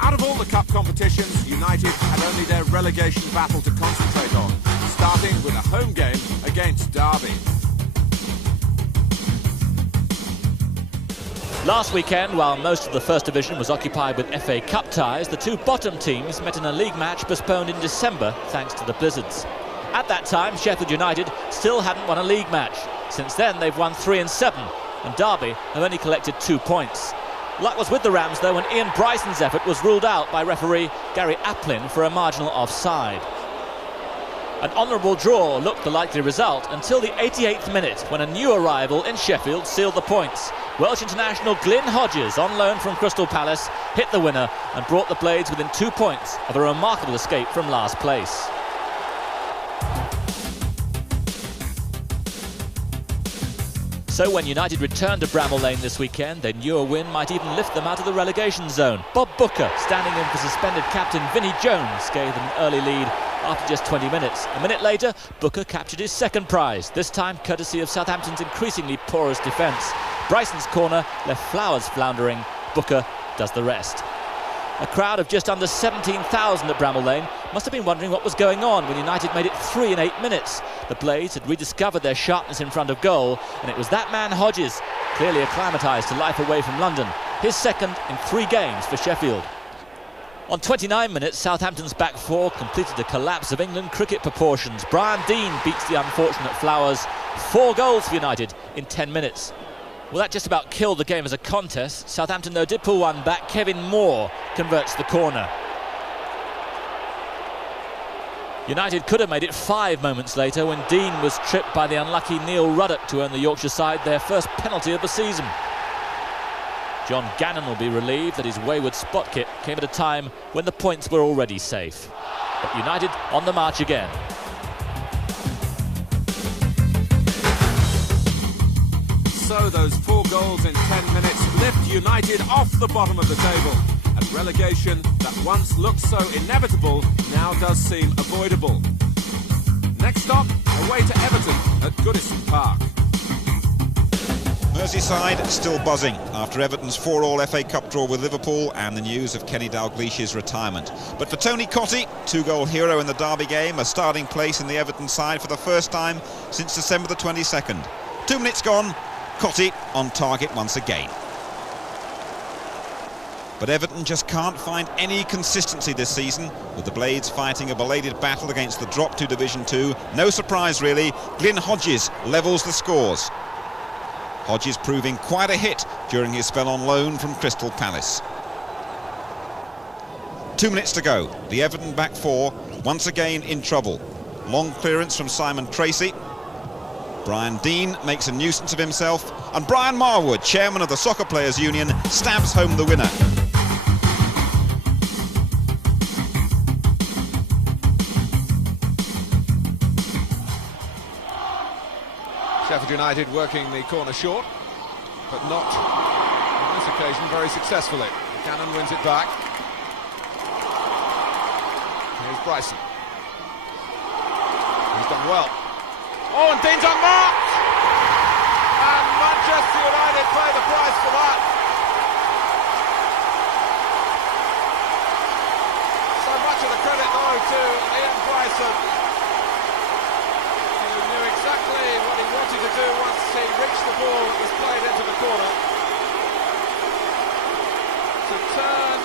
Out of all the cup competitions, United had only their relegation battle to concentrate on, starting with a home game against Derby. Last weekend, while most of the First Division was occupied with FA Cup ties, the 2 bottom teams met in a league match postponed in December thanks to the blizzards. At that time, Sheffield United still hadn't won a league match. Since then, they've won 3 and 7, and Derby have only collected 2 points. Luck was with the Rams, though, when Ian Bryson's effort was ruled out by referee Gary Applin for a marginal offside. An honourable draw looked the likely result until the 88th minute, when a new arrival in Sheffield sealed the points. Welsh international Glyn Hodges, on loan from Crystal Palace, hit the winner and brought the Blades within 2 points of a remarkable escape from last place. So when United returned to Bramall Lane this weekend, they knew a win might even lift them out of the relegation zone. Bob Booker, standing in for suspended captain Vinnie Jones, gave them an early lead after just 20 minutes. A minute later, Booker captured his second prize, this time courtesy of Southampton's increasingly porous defence. Bryson's corner left Flowers floundering. Booker does the rest. A crowd of just under 17,000 at Bramall Lane must have been wondering what was going on when United made it 3 in 8 minutes. The Blades had rediscovered their sharpness in front of goal, and it was that man Hodges, clearly acclimatised to life away from London, his second in 3 games for Sheffield. On 29 minutes, Southampton's back four completed a collapse of England cricket proportions. Brian Deane beats the unfortunate Flowers. 4 goals for United in 10 minutes. Well, that just about killed the game as a contest. Southampton, though, did pull one back. Kevin Moore converts the corner. United could have made it 5 moments later when Deane was tripped by the unlucky Neil Ruddock to earn the Yorkshire side their first penalty of the season. John Gannon will be relieved that his wayward spot kick came at a time when the points were already safe. But United on the march again. So those 4 goals in 10 minutes lift United off the bottom of the table, as relegation that once looked so inevitable now does seem avoidable. Next stop, away to Everton at Goodison Park. Merseyside still buzzing after Everton's 4-4 FA Cup draw with Liverpool and the news of Kenny Dalglish's retirement. But for Tony Cottee, 2-goal hero in the derby game, a starting place in the Everton side for the first time since December the 22nd. 2 minutes gone, Cottee on target once again. But Everton just can't find any consistency this season, with the Blades fighting a belated battle against the drop to Division 2. No surprise really, Glyn Hodges levels the scores. Hodges proving quite a hit during his spell on loan from Crystal Palace. 2 minutes to go. The Everton back four once again in trouble. Long clearance from Simon Tracy. Brian Deane makes a nuisance of himself, and Brian Marwood, chairman of the Soccer Players Union, stabs home the winner. Sheffield United working the corner short, but not on this occasion very successfully. Cannon wins it back. Here's Bryson. He's done well. Oh, and Dean's unmarked! And Manchester United pay the price for that. So much of the credit, though, to Ian Bryson, who knew exactly what he wanted to do once he reached the ball that was played into the corner. To turn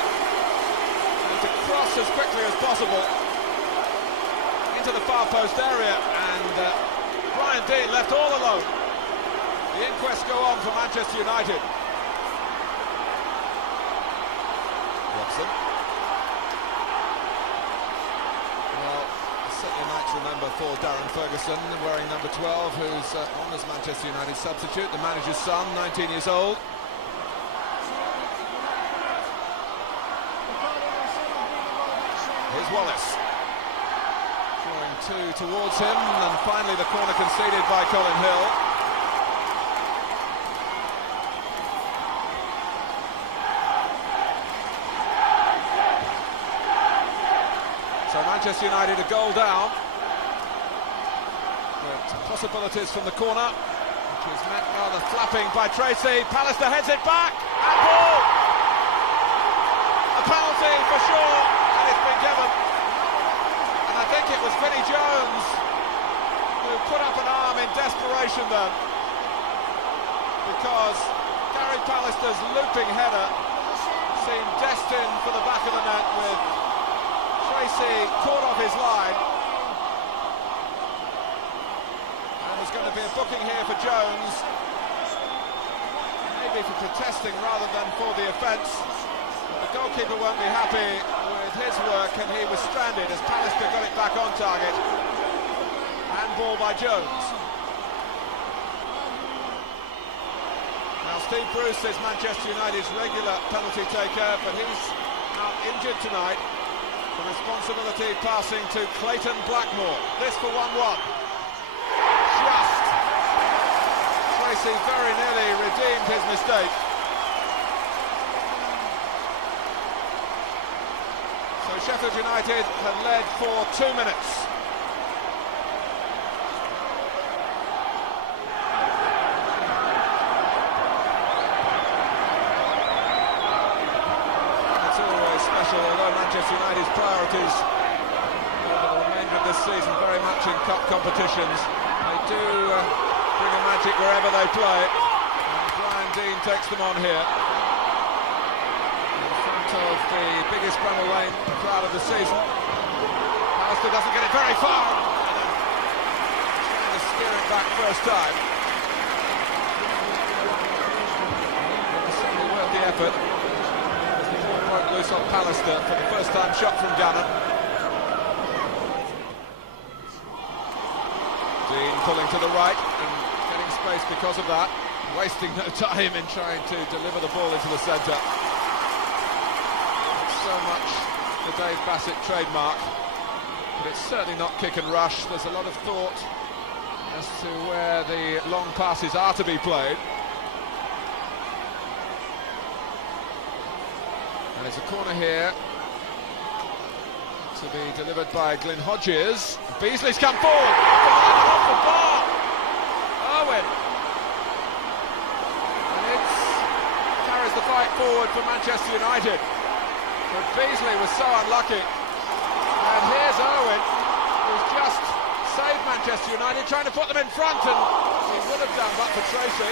and to cross as quickly as possible into the far post area, and Brian Deane left all alone. The inquests go on for Manchester United. Watson. Well, certainly a night to remember for Darren Ferguson, wearing number 12, who's on as Manchester United substitute, the manager's son, 19 years old. Here's Wallace. Drawing 2 towards him, and finally the corner conceded by Colin Hill. So Manchester United a goal down, but possibilities from the corner, which is met rather flapping by Tracy. Pallister heads it back, and ball! A penalty for sure, and it's been given. And I think it was Vinnie Jones who put up an arm in desperation then, because Gary Pallister's looping header seemed destined for the back of the net, with Tracy caught off his line. And there's going to be a booking here for Jones, maybe for protesting rather than for the offence. The goalkeeper won't be happy with his work, and he was stranded as Pallister got it back on target. Handball by Jones. Now Steve Bruce is Manchester United's regular penalty taker, but he's out injured tonight. The responsibility passing to Clayton Blackmore. This for 1-1. Just. Tracy very nearly redeemed his mistake. So Sheffield United had led for 2 minutes. Although Manchester United's priorities over the remainder of this season very much in cup competitions, they do bring a magic wherever they play, and Brian Deane takes them on here in front of the biggest Bramall Lane crowd of the season. Alistair doesn't get it very far, trying to steer it back first time. It was certainly worth the effort. Broke loose on Pallister for the first time shot from Gannon. Dean pulling to the right and getting space because of that, wasting no time in trying to deliver the ball into the centre. So much the Dave Bassett trademark, but it's certainly not kick and rush. There's a lot of thought as to where the long passes are to be played. And it's a corner here to be delivered by Glyn Hodges. Beasley's come forward. Off the bar. Owen. And it carries the fight forward for Manchester United. But Beasley was so unlucky. And here's Owen, who's just saved Manchester United, trying to put them in front, and he would have done but for Tracy.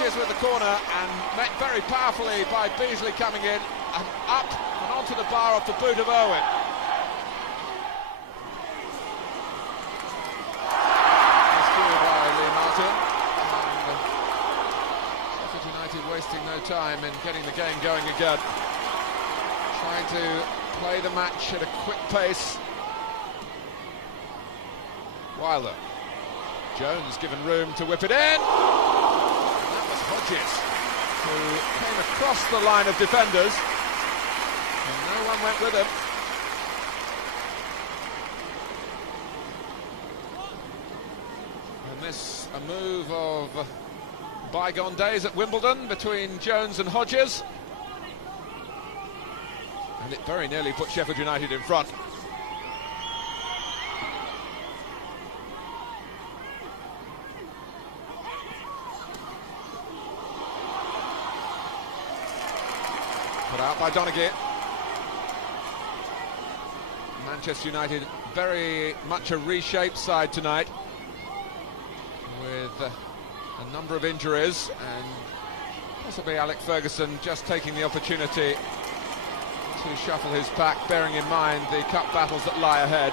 With the corner and met very powerfully by Beasley coming in and up and onto the bar off the boot of Owen. Rescued by Lee Martin. And Sheffield United wasting no time in getting the game going again. Trying to play the match at a quick pace. Wilder. Jones given room to whip it in. Hodges, who came across the line of defenders, and no one went with him. And this a move of bygone days at Wimbledon between Jones and Hodges, and it very nearly put Sheffield United in front. Put out by Donaghy. Manchester United very much a reshaped side tonight, with a number of injuries, and possibly Alec Ferguson just taking the opportunity to shuffle his pack, bearing in mind the cup battles that lie ahead.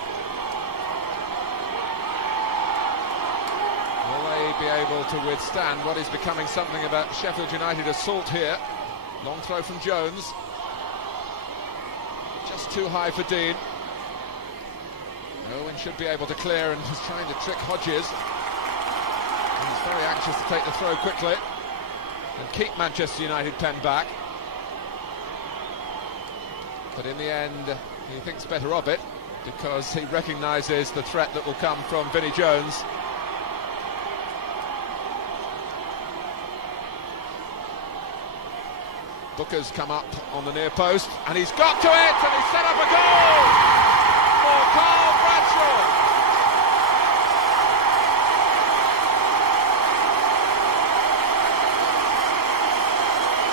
Will they be able to withstand what is becoming something of a Sheffield United assault here? Long throw from Jones. Just too high for Dean. Owen should be able to clear, and he's trying to trick Hodges. And he's very anxious to take the throw quickly and keep Manchester United penned back. But in the end, he thinks better of it, because he recognises the threat that will come from Vinnie Jones. Booker's come up on the near post, and he's got to it, and he's set up a goal for Carl Bradshaw.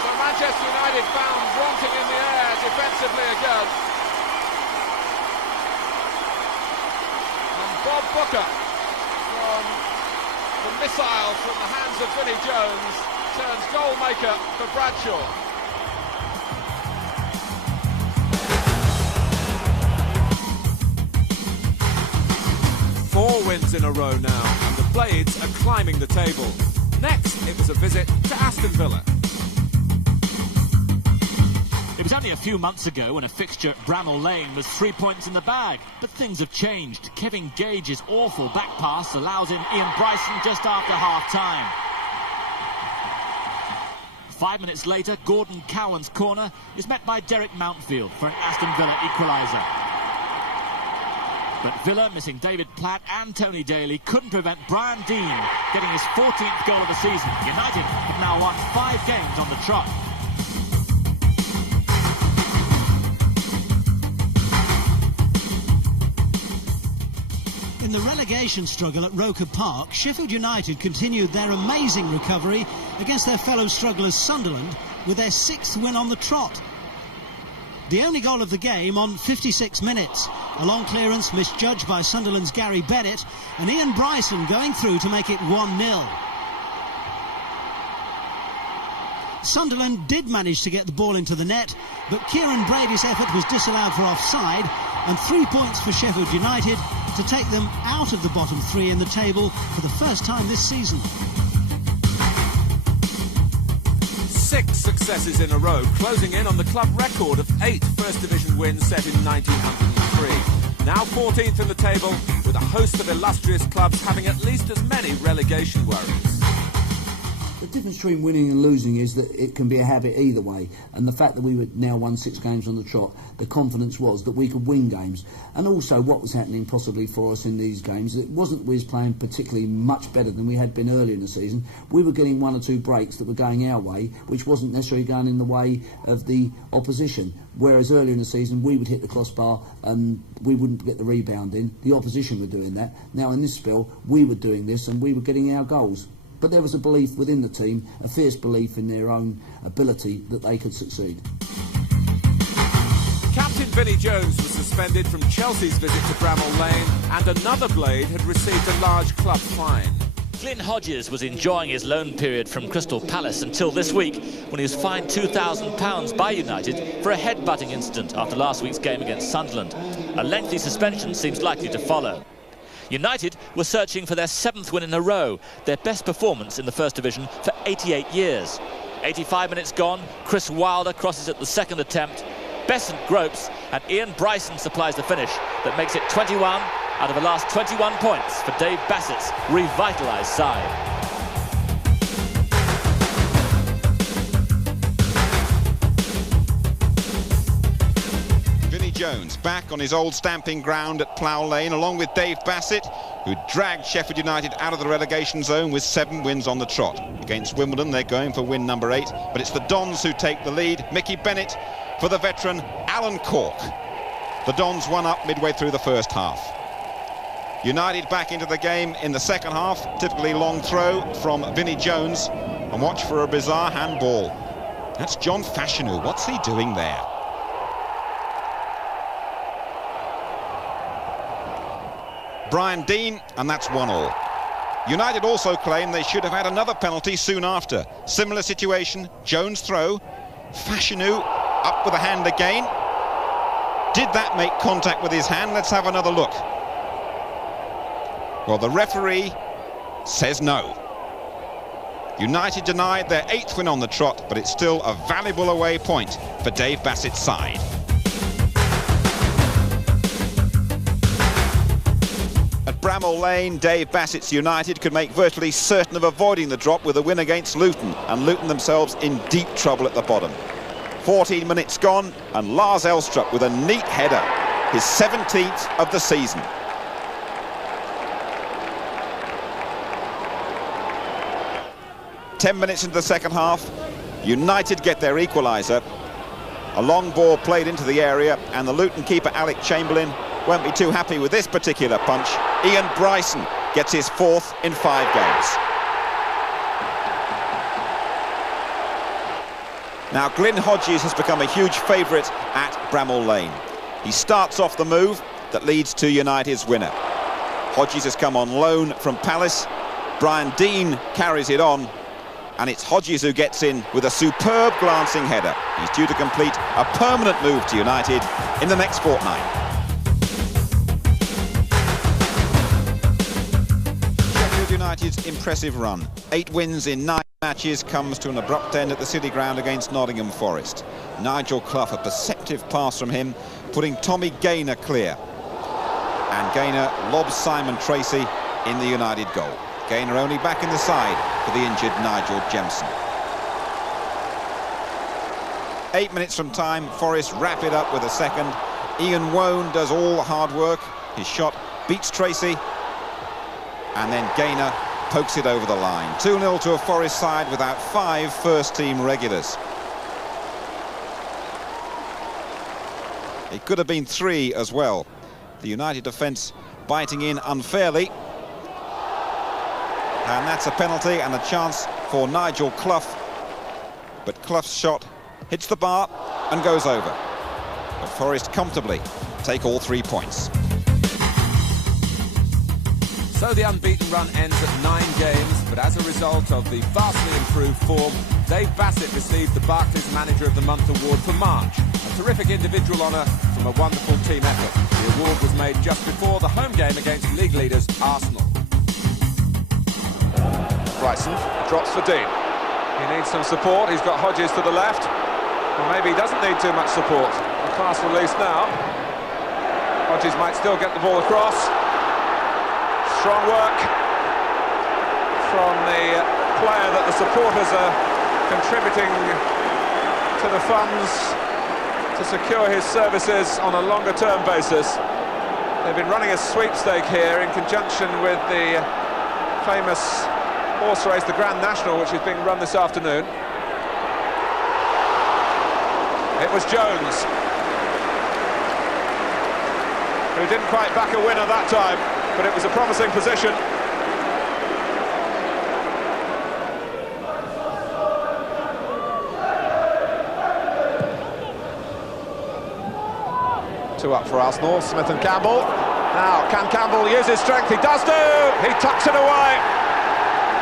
So Manchester United found wanting in the air defensively again. And Bob Booker, from the missile from the hands of Vinnie Jones, turns goal maker for Bradshaw. 4 wins in a row now, and the Blades are climbing the table. Next, it was a visit to Aston Villa. was only a few months ago when a fixture at Bramall Lane was 3 points in the bag, but things have changed. Kevin Gage's awful back pass allows in Ian Bryson just after half-time. 5 minutes later, Gordon Cowan's corner is met by Derek Mountfield for an Aston Villa equaliser. But Villa, missing David Platt and Tony Daly, couldn't prevent Brian Deane getting his 14th goal of the season. United have now won 5 games on the trot. In the relegation struggle at Roker Park, Sheffield United continued their amazing recovery against their fellow strugglers Sunderland with their 6th win on the trot. The only goal of the game on 56 minutes. A long clearance misjudged by Sunderland's Gary Bennett, and Ian Bryson going through to make it 1-0. Sunderland did manage to get the ball into the net, but Kieran Brady's effort was disallowed for offside, and 3 points for Sheffield United to take them out of the bottom 3 in the table for the first time this season. 6 successes in a row, closing in on the club record of 8 First Division wins set in 1903. Now 14th in the table, with a host of illustrious clubs having at least as many relegation worries. The difference between winning and losing is that it can be a habit either way, and the fact that we had now won 6 games on the trot, the confidence was that we could win games. And also what was happening possibly for us in these games, it wasn't that we was playing particularly much better than we had been earlier in the season. We were getting 1 or 2 breaks that were going our way, which wasn't necessarily going in the way of the opposition. Whereas earlier in the season we would hit the crossbar and we wouldn't get the rebound in. The opposition were doing that. Now in this spell we were doing this and we were getting our goals. But there was a belief within the team, a fierce belief in their own ability that they could succeed. Captain Vinnie Jones was suspended from Chelsea's visit to Bramall Lane, and another Blade had received a large club fine. Glyn Hodges was enjoying his loan period from Crystal Palace until this week, when he was fined £2,000 by United for a head-butting incident after last week's game against Sunderland. A lengthy suspension seems likely to follow. United were searching for their 7th win in a row, their best performance in the First Division for 88 years. 85 minutes gone, Chris Wilder crosses at the second attempt, Besant gropes, and Ian Bryson supplies the finish that makes it 21 out of the last 21 points for Dave Bassett's revitalised side. Jones back on his old stamping ground at Plough Lane, along with Dave Bassett, who dragged Sheffield United out of the relegation zone with 7 wins on the trot. Against Wimbledon, they're going for win number 8, but it's the Dons who take the lead. Mickey Bennett for the veteran Alan Cork. The Dons won up midway through the first half. United back into the game in the second half. Typically long throw from Vinnie Jones, and watch for a bizarre handball. That's John Fashanu. What's he doing there? Brian Deane, and that's 1-1. United also claim they should have had another penalty soon after. Similar situation, Jones throw, Fashanu up with a hand again. Did that make contact with his hand? Let's have another look. Well, the referee says no. United denied their 8th win on the trot, but it's still a valuable away point for Dave Bassett's side. At Bramall Lane, Dave Bassett's United could make virtually certain of avoiding the drop with a win against Luton, and Luton themselves in deep trouble at the bottom. 14 minutes gone, and Lars Elstrup with a neat header, his 17th of the season. Ten minutes into the second half, United get their equaliser. A long ball played into the area, and the Luton keeper Alec Chamberlain won't be too happy with this particular punch. Ian Bryson gets his 4th in 5 games. Now, Glyn Hodges has become a huge favourite at Bramall Lane. He starts off the move that leads to United's winner. Hodges has come on loan from Palace. Brian Deane carries it on, and it's Hodges who gets in with a superb glancing header. He's due to complete a permanent move to United in the next fortnight. Sheffield United's impressive run. 8 wins in 9 Matches comes to an abrupt end at the City Ground against Nottingham Forest. Nigel Clough, a perceptive pass from him, putting Tommy Gaynor clear. And Gaynor lobs Simon Tracy in the United goal. Gaynor only back in the side for the injured Nigel Jemson. 8 minutes from time, Forest wrap it up with a second. Ian Wone does all the hard work. His shot beats Tracy, and then Gaynor pokes it over the line. 2-0 to a Forest side without 5 first-team regulars. It could have been 3 as well. The United defence biting in unfairly. And that's a penalty and a chance for Nigel Clough. But Clough's shot hits the bar and goes over. But Forest comfortably take all 3 points. So the unbeaten run ends at 9 games, but as a result of the vastly improved form, Dave Bassett received the Barclays Manager of the Month award for March. A terrific individual honour from a wonderful team effort. The award was made just before the home game against league leaders Arsenal. Bryson drops for Dean. He needs some support. He's got Hodges to the left. Or maybe he doesn't need too much support. The pass released now. Hodges might still get the ball across. Strong work from the player that the supporters are contributing to the funds to secure his services on a longer-term basis. They've been running a sweepstake here in conjunction with the famous horse race, the Grand National, which is being run this afternoon. It was Jones who didn't quite back a winner that time, but it was a promising position. Two up for Arsenal, Smith and Campbell. Now, can Campbell use his strength? He does do! He tucks it away,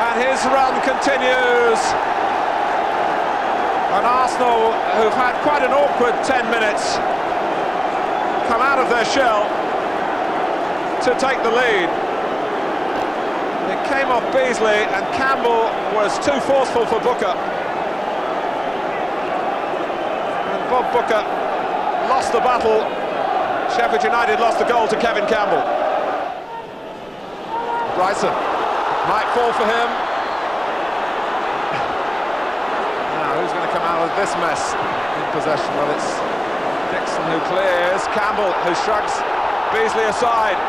and his run continues. And Arsenal, who've had quite an awkward 10 minutes, come out of their shell to take the lead. It came off Beasley, and Campbell was too forceful for Booker. And Bob Booker lost the battle. Sheffield United lost the goal to Kevin Campbell. Bryson might fall for him. Now, who's going to come out of this mess in possession? Well, it's Dixon who clears. Campbell who shrugs Beasley aside.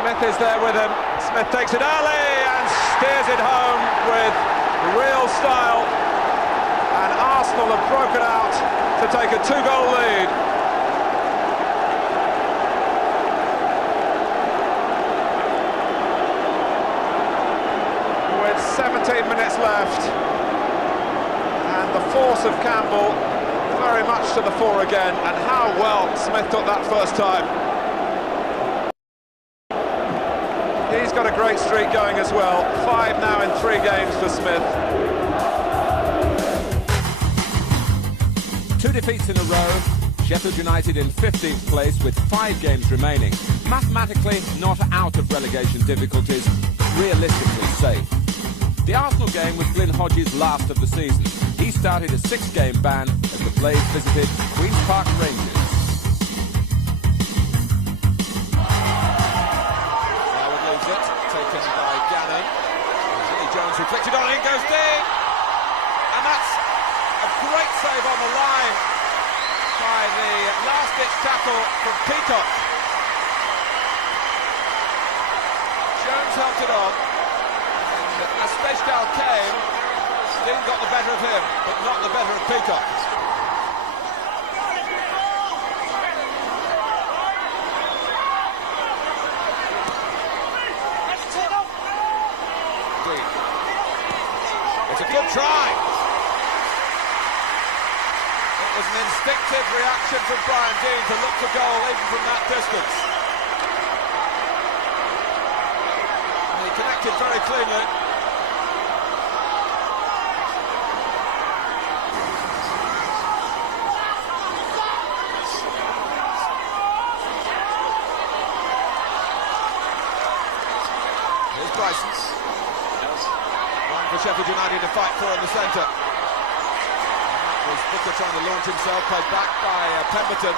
Smith is there with him. Smith takes it early and steers it home with real style. And Arsenal have broken out to take a 2-goal lead. With 17 minutes left. And the force of Campbell very much to the fore again. And how well Smith took that first time. He's got a great streak going as well. 5 now in 3 games for Smith. 2 defeats in a row. Sheffield United in 15th place with 5 games remaining. Mathematically not out of relegation difficulties, but realistically safe. The Arsenal game was Glyn Hodges' last of the season. He started a 6-game ban as the Blades visited Queen's Park Rangers. Reflected on, in goes deep, and that's a great save on the line by the last-ditch tackle from Peacock. Jones helped it on, and as Spacedal came, Dean got the better of him, but not the better of Peacock. It's a good try. It was an instinctive reaction from Brian Dean to look for goal even from that distance. And he connected very cleanly. Here's Bryson. Sheffield United to fight for in the centre. That was Booker trying to launch himself, played back by Pemberton.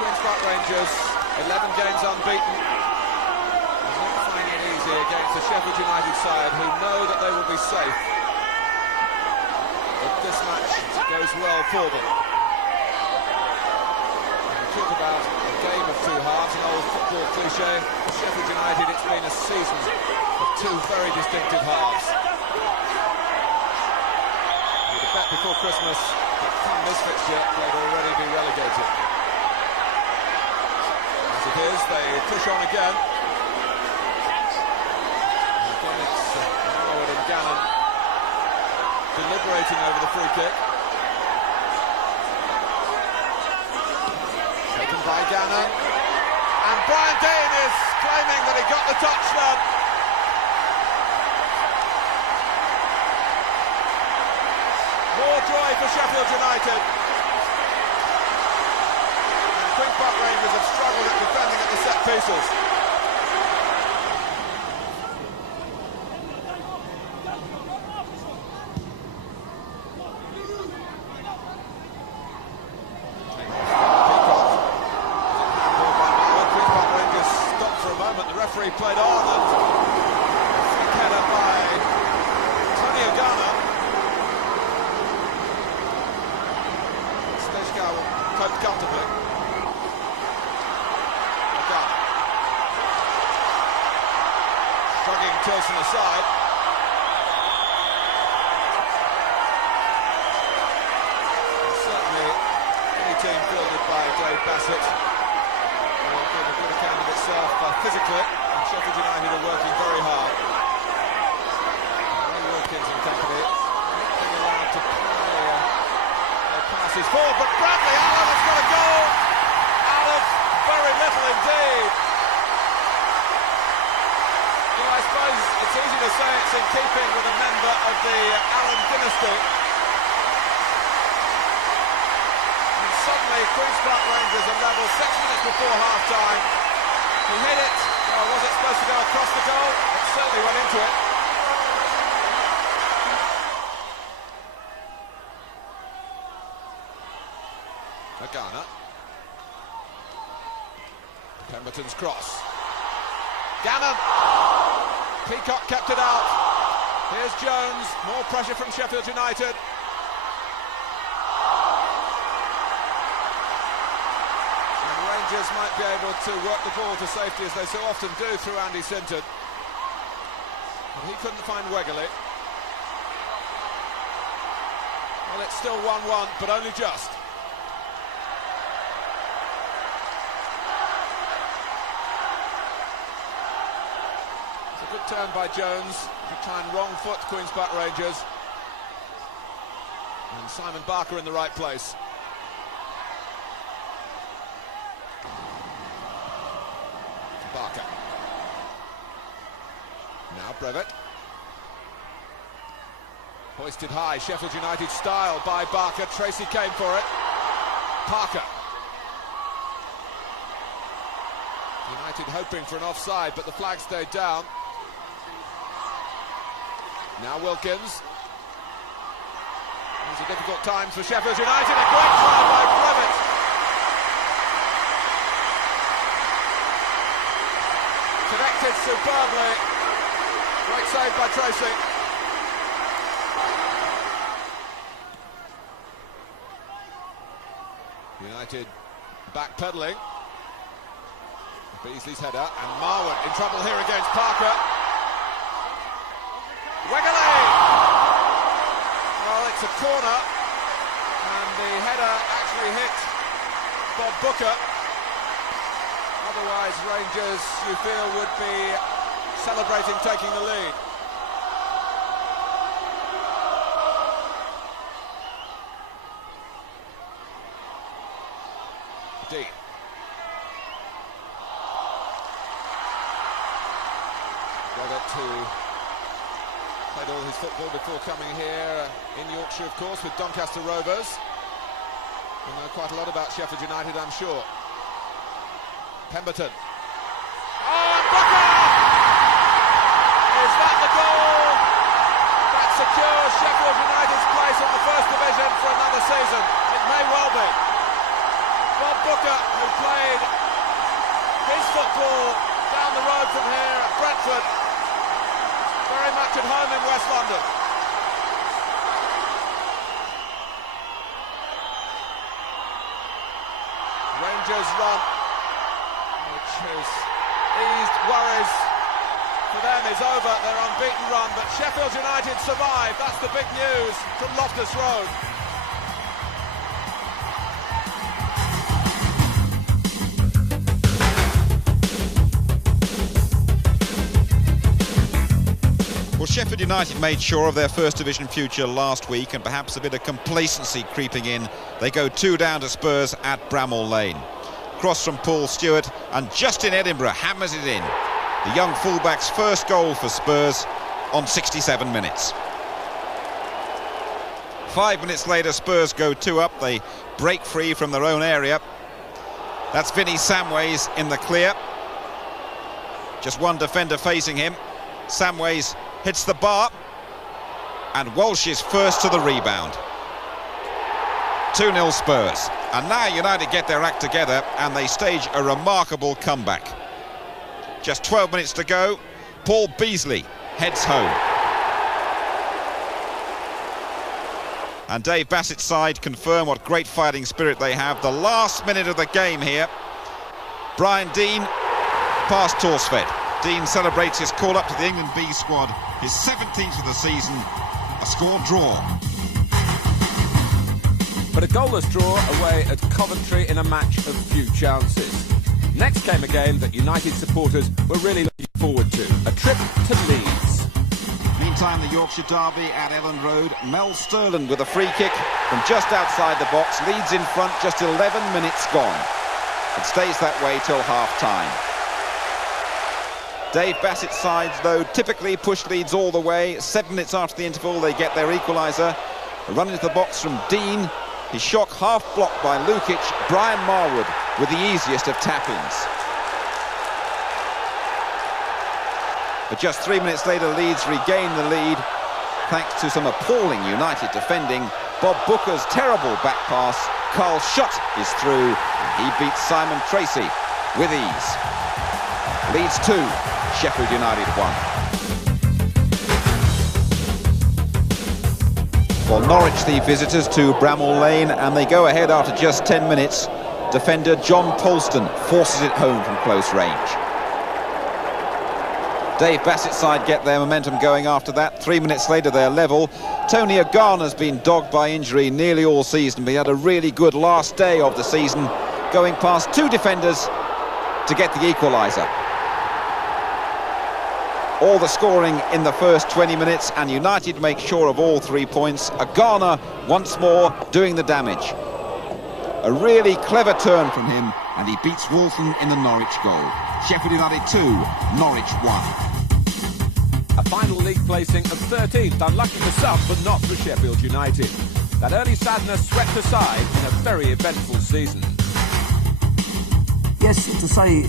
Queen's Park Rangers, 11 games unbeaten. They're not finding it easy against the Sheffield United side, who know that they will be safe if this match goes well for them. Talk about a game of two halves, an old football cliche. For Sheffield United, it's been a season of two very distinctive halves. With a bet before Christmas that come this fixture, they'd already be relegated. As it is, they push on again. And again, it's Marwood and Gannon deliberating over the free kick. By Gannon, and Brian Dean is claiming that he got the touchdown. More joy for Sheffield United. And Queen's Park Rangers have struggled at defending at the set pieces. Played on and header by Tony Ogana. Stejka will cope comfortably. Ogana. Shrugging Tilson aside. And certainly any team fielded by Dave Bassett will give a good account of itself physically. Sheffield United are working very hard. Ray Wilkins and company being allowed to play their passes forward, but Bradley Allen has got a goal out of very little indeed. You know, I suppose it's easy to say it's in keeping with a member of the Allen dynasty. And suddenly Queen's Park Rangers are level 6 minutes before half-time. He hit it. Oh, was it supposed to go across the goal? It certainly went into it. Ogana. Pemberton's cross. Gannon. Peacock kept it out. Here's Jones. More pressure from Sheffield United. Rangers might be able to work the ball to safety as they so often do through Andy Sinton. But he couldn't find Wegerle. Well, it's still 1-1, but only just. It's a good turn by Jones to try and wrong foot Queen's Park Rangers. And Simon Barker in the right place. Barker. Now Brevet. Hoisted high, Sheffield United style by Barker. Tracy came for it. Parker. United hoping for an offside, but the flag stayed down. Now Wilkins. These are difficult times for Sheffield United. A great try by Brevet. Connected superbly. Great save by Tracy. United backpedaling. Beasley's header, and Marwood in trouble here against Parker. Wegerle! Well, it's a corner, and the header actually hit Bob Booker. Otherwise, Rangers, you feel, would be celebrating taking the lead. Dean. Robert, who played all his football before coming here in Yorkshire, of course, with Doncaster Rovers. We know quite a lot about Sheffield United, I'm sure. Pemberton. Oh, and Booker! place in the First Division for another season. It may well be. Bob Booker, who played his football down the road from here at Brentford, very much at home in West London. Rangers run, which has eased worries for them, is over. Their unbeaten run, but Sheffield United survived. That's the big news from Loftus Road. Well, Sheffield United made sure of their First Division future last week, and perhaps a bit of complacency creeping in. They go 2 down to Spurs at Bramall Lane. Cross from Paul Stewart, and Justin Edinburgh hammers it in. The young fullback's first goal for Spurs on 67 minutes. 5 minutes later, Spurs go 2 up. They break free from their own area. That's Vinnie Samways in the clear. Just one defender facing him. Samways hits the bar, and Walsh is first to the rebound. 2-0 Spurs, and now United get their act together and they stage a remarkable comeback. Just 12 minutes to go. Paul Beasley heads home, and Dave Bassett's side confirm what great fighting spirit they have. The last minute of the game here, Brian Deane past Torsfed. Dean celebrates his call up to the England B squad, his 17th of the season, a score draw. But a goalless draw away at Coventry in a match of few chances. Next came a game that United supporters were really looking forward to, a trip to Leeds. Meantime, the Yorkshire derby at Elland Road. Mel Sterland with a free kick from just outside the box. Leeds in front, just 11 minutes gone. It stays that way till half-time. Dave Bassett's sides, though, typically push Leeds all the way. 7 minutes after the interval, they get their equaliser. A run into the box from Dean. His shock half-blocked by Lukic. Brian Marwood with the easiest of tap-ins. But just 3 minutes later, Leeds regain the lead, thanks to some appalling United defending. Bob Booker's terrible back pass. Carl Schutt is through, and he beats Simon Tracy with ease. Leeds 2, Sheffield United 1. Well, Norwich the visitors to Bramall Lane, and they go ahead after just 10 minutes. Defender John Polston forces it home from close range. Dave Bassett's side get their momentum going after that. 3 minutes later, they're level. Tony Agana's been dogged by injury nearly all season, but he had a really good last day of the season, going past 2 defenders to get the equaliser. All the scoring in the first 20 minutes, and United make sure of all 3 points. Agana once more doing the damage. A really clever turn from him, and he beats Walton in the Norwich goal. Sheffield United 2, Norwich 1. A final league placing of 13th, unlucky for some, but not for Sheffield United. That early sadness swept aside in a very eventful season. Yes, to say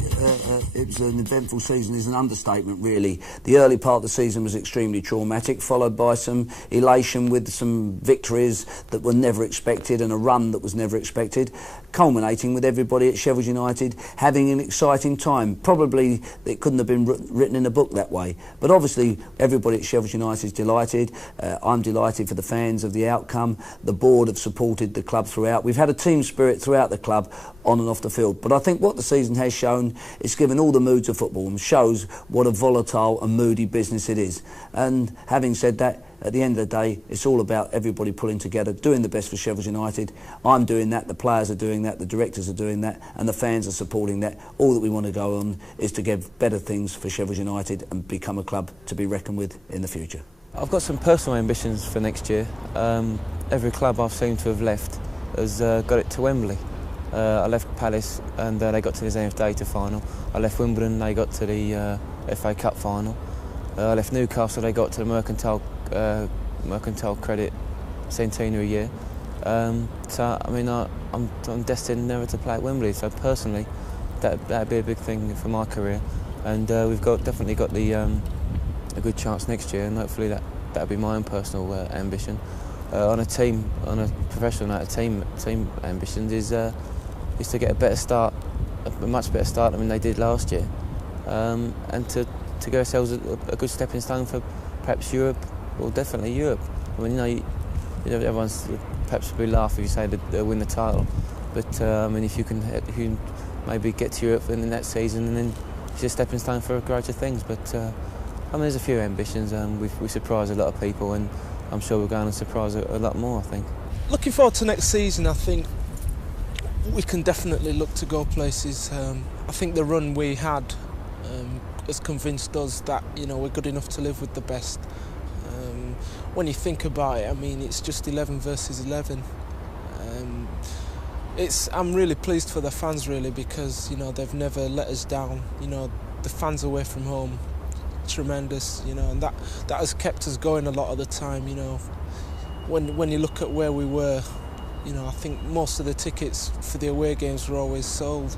it was an eventful season is an understatement, really. The early part of the season was extremely traumatic, followed by some elation with some victories that were never expected and a run that was never expected, culminating with everybody at Sheffield United having an exciting time. Probably it couldn't have been written in a book that way, but obviously everybody at Sheffield United is delighted. I'm delighted for the fans of the outcome. The board have supported the club throughout. We've had a team spirit throughout the club, on and off the field. But I think what the season has shown, it's given all the moods of football and shows what a volatile and moody business it is. And having said that, at the end of the day, it's all about everybody pulling together, doing the best for Sheffield United. I'm doing that, the players are doing that, the directors are doing that, and the fans are supporting that. All that we want to go on is to give better things for Sheffield United and become a club to be reckoned with in the future. I've got some personal ambitions for next year. Every club I've seemed to have left has got it to Wembley. I left Palace and they got to the Zenith Data final. I left Wimbledon, they got to the FA Cup final. I left Newcastle, they got to the Mercantile Credit Centenary year. So I mean, I'm destined never to play at Wembley. So personally, that'd be a big thing for my career. And we've definitely got a good chance next year, and hopefully that'll be my own personal ambition. on a professional note, team ambitions is to get a better start, a much better start than they did last year, and to give ourselves a good stepping stone for perhaps Europe, or definitely Europe. I mean, everyone's perhaps would be laugh if you say that they'll win the title, but I mean, if you can maybe get to Europe in that season, and then it's a stepping stone for greater things. But I mean, there's a few ambitions, and we surprise a lot of people, and I'm sure we're going to surprise a lot more, I think. Looking forward to next season, I think we can definitely look to go places. I think the run we had has convinced us that, you know, we're good enough to live with the best. When you think about it, I mean, it's just 11 versus 11. I'm really pleased for the fans, really, because, you know, they've never let us down. You know, the fans away from home, tremendous, you know, and that has kept us going a lot of the time. You know, when you look at where we were, you know, I think most of the tickets for the away games were always sold.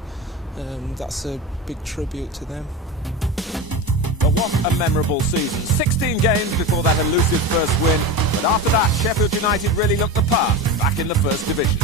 That's a big tribute to them. But what a memorable season. 16 games before that elusive first win. But after that, Sheffield United really looked the part, back in the First Division.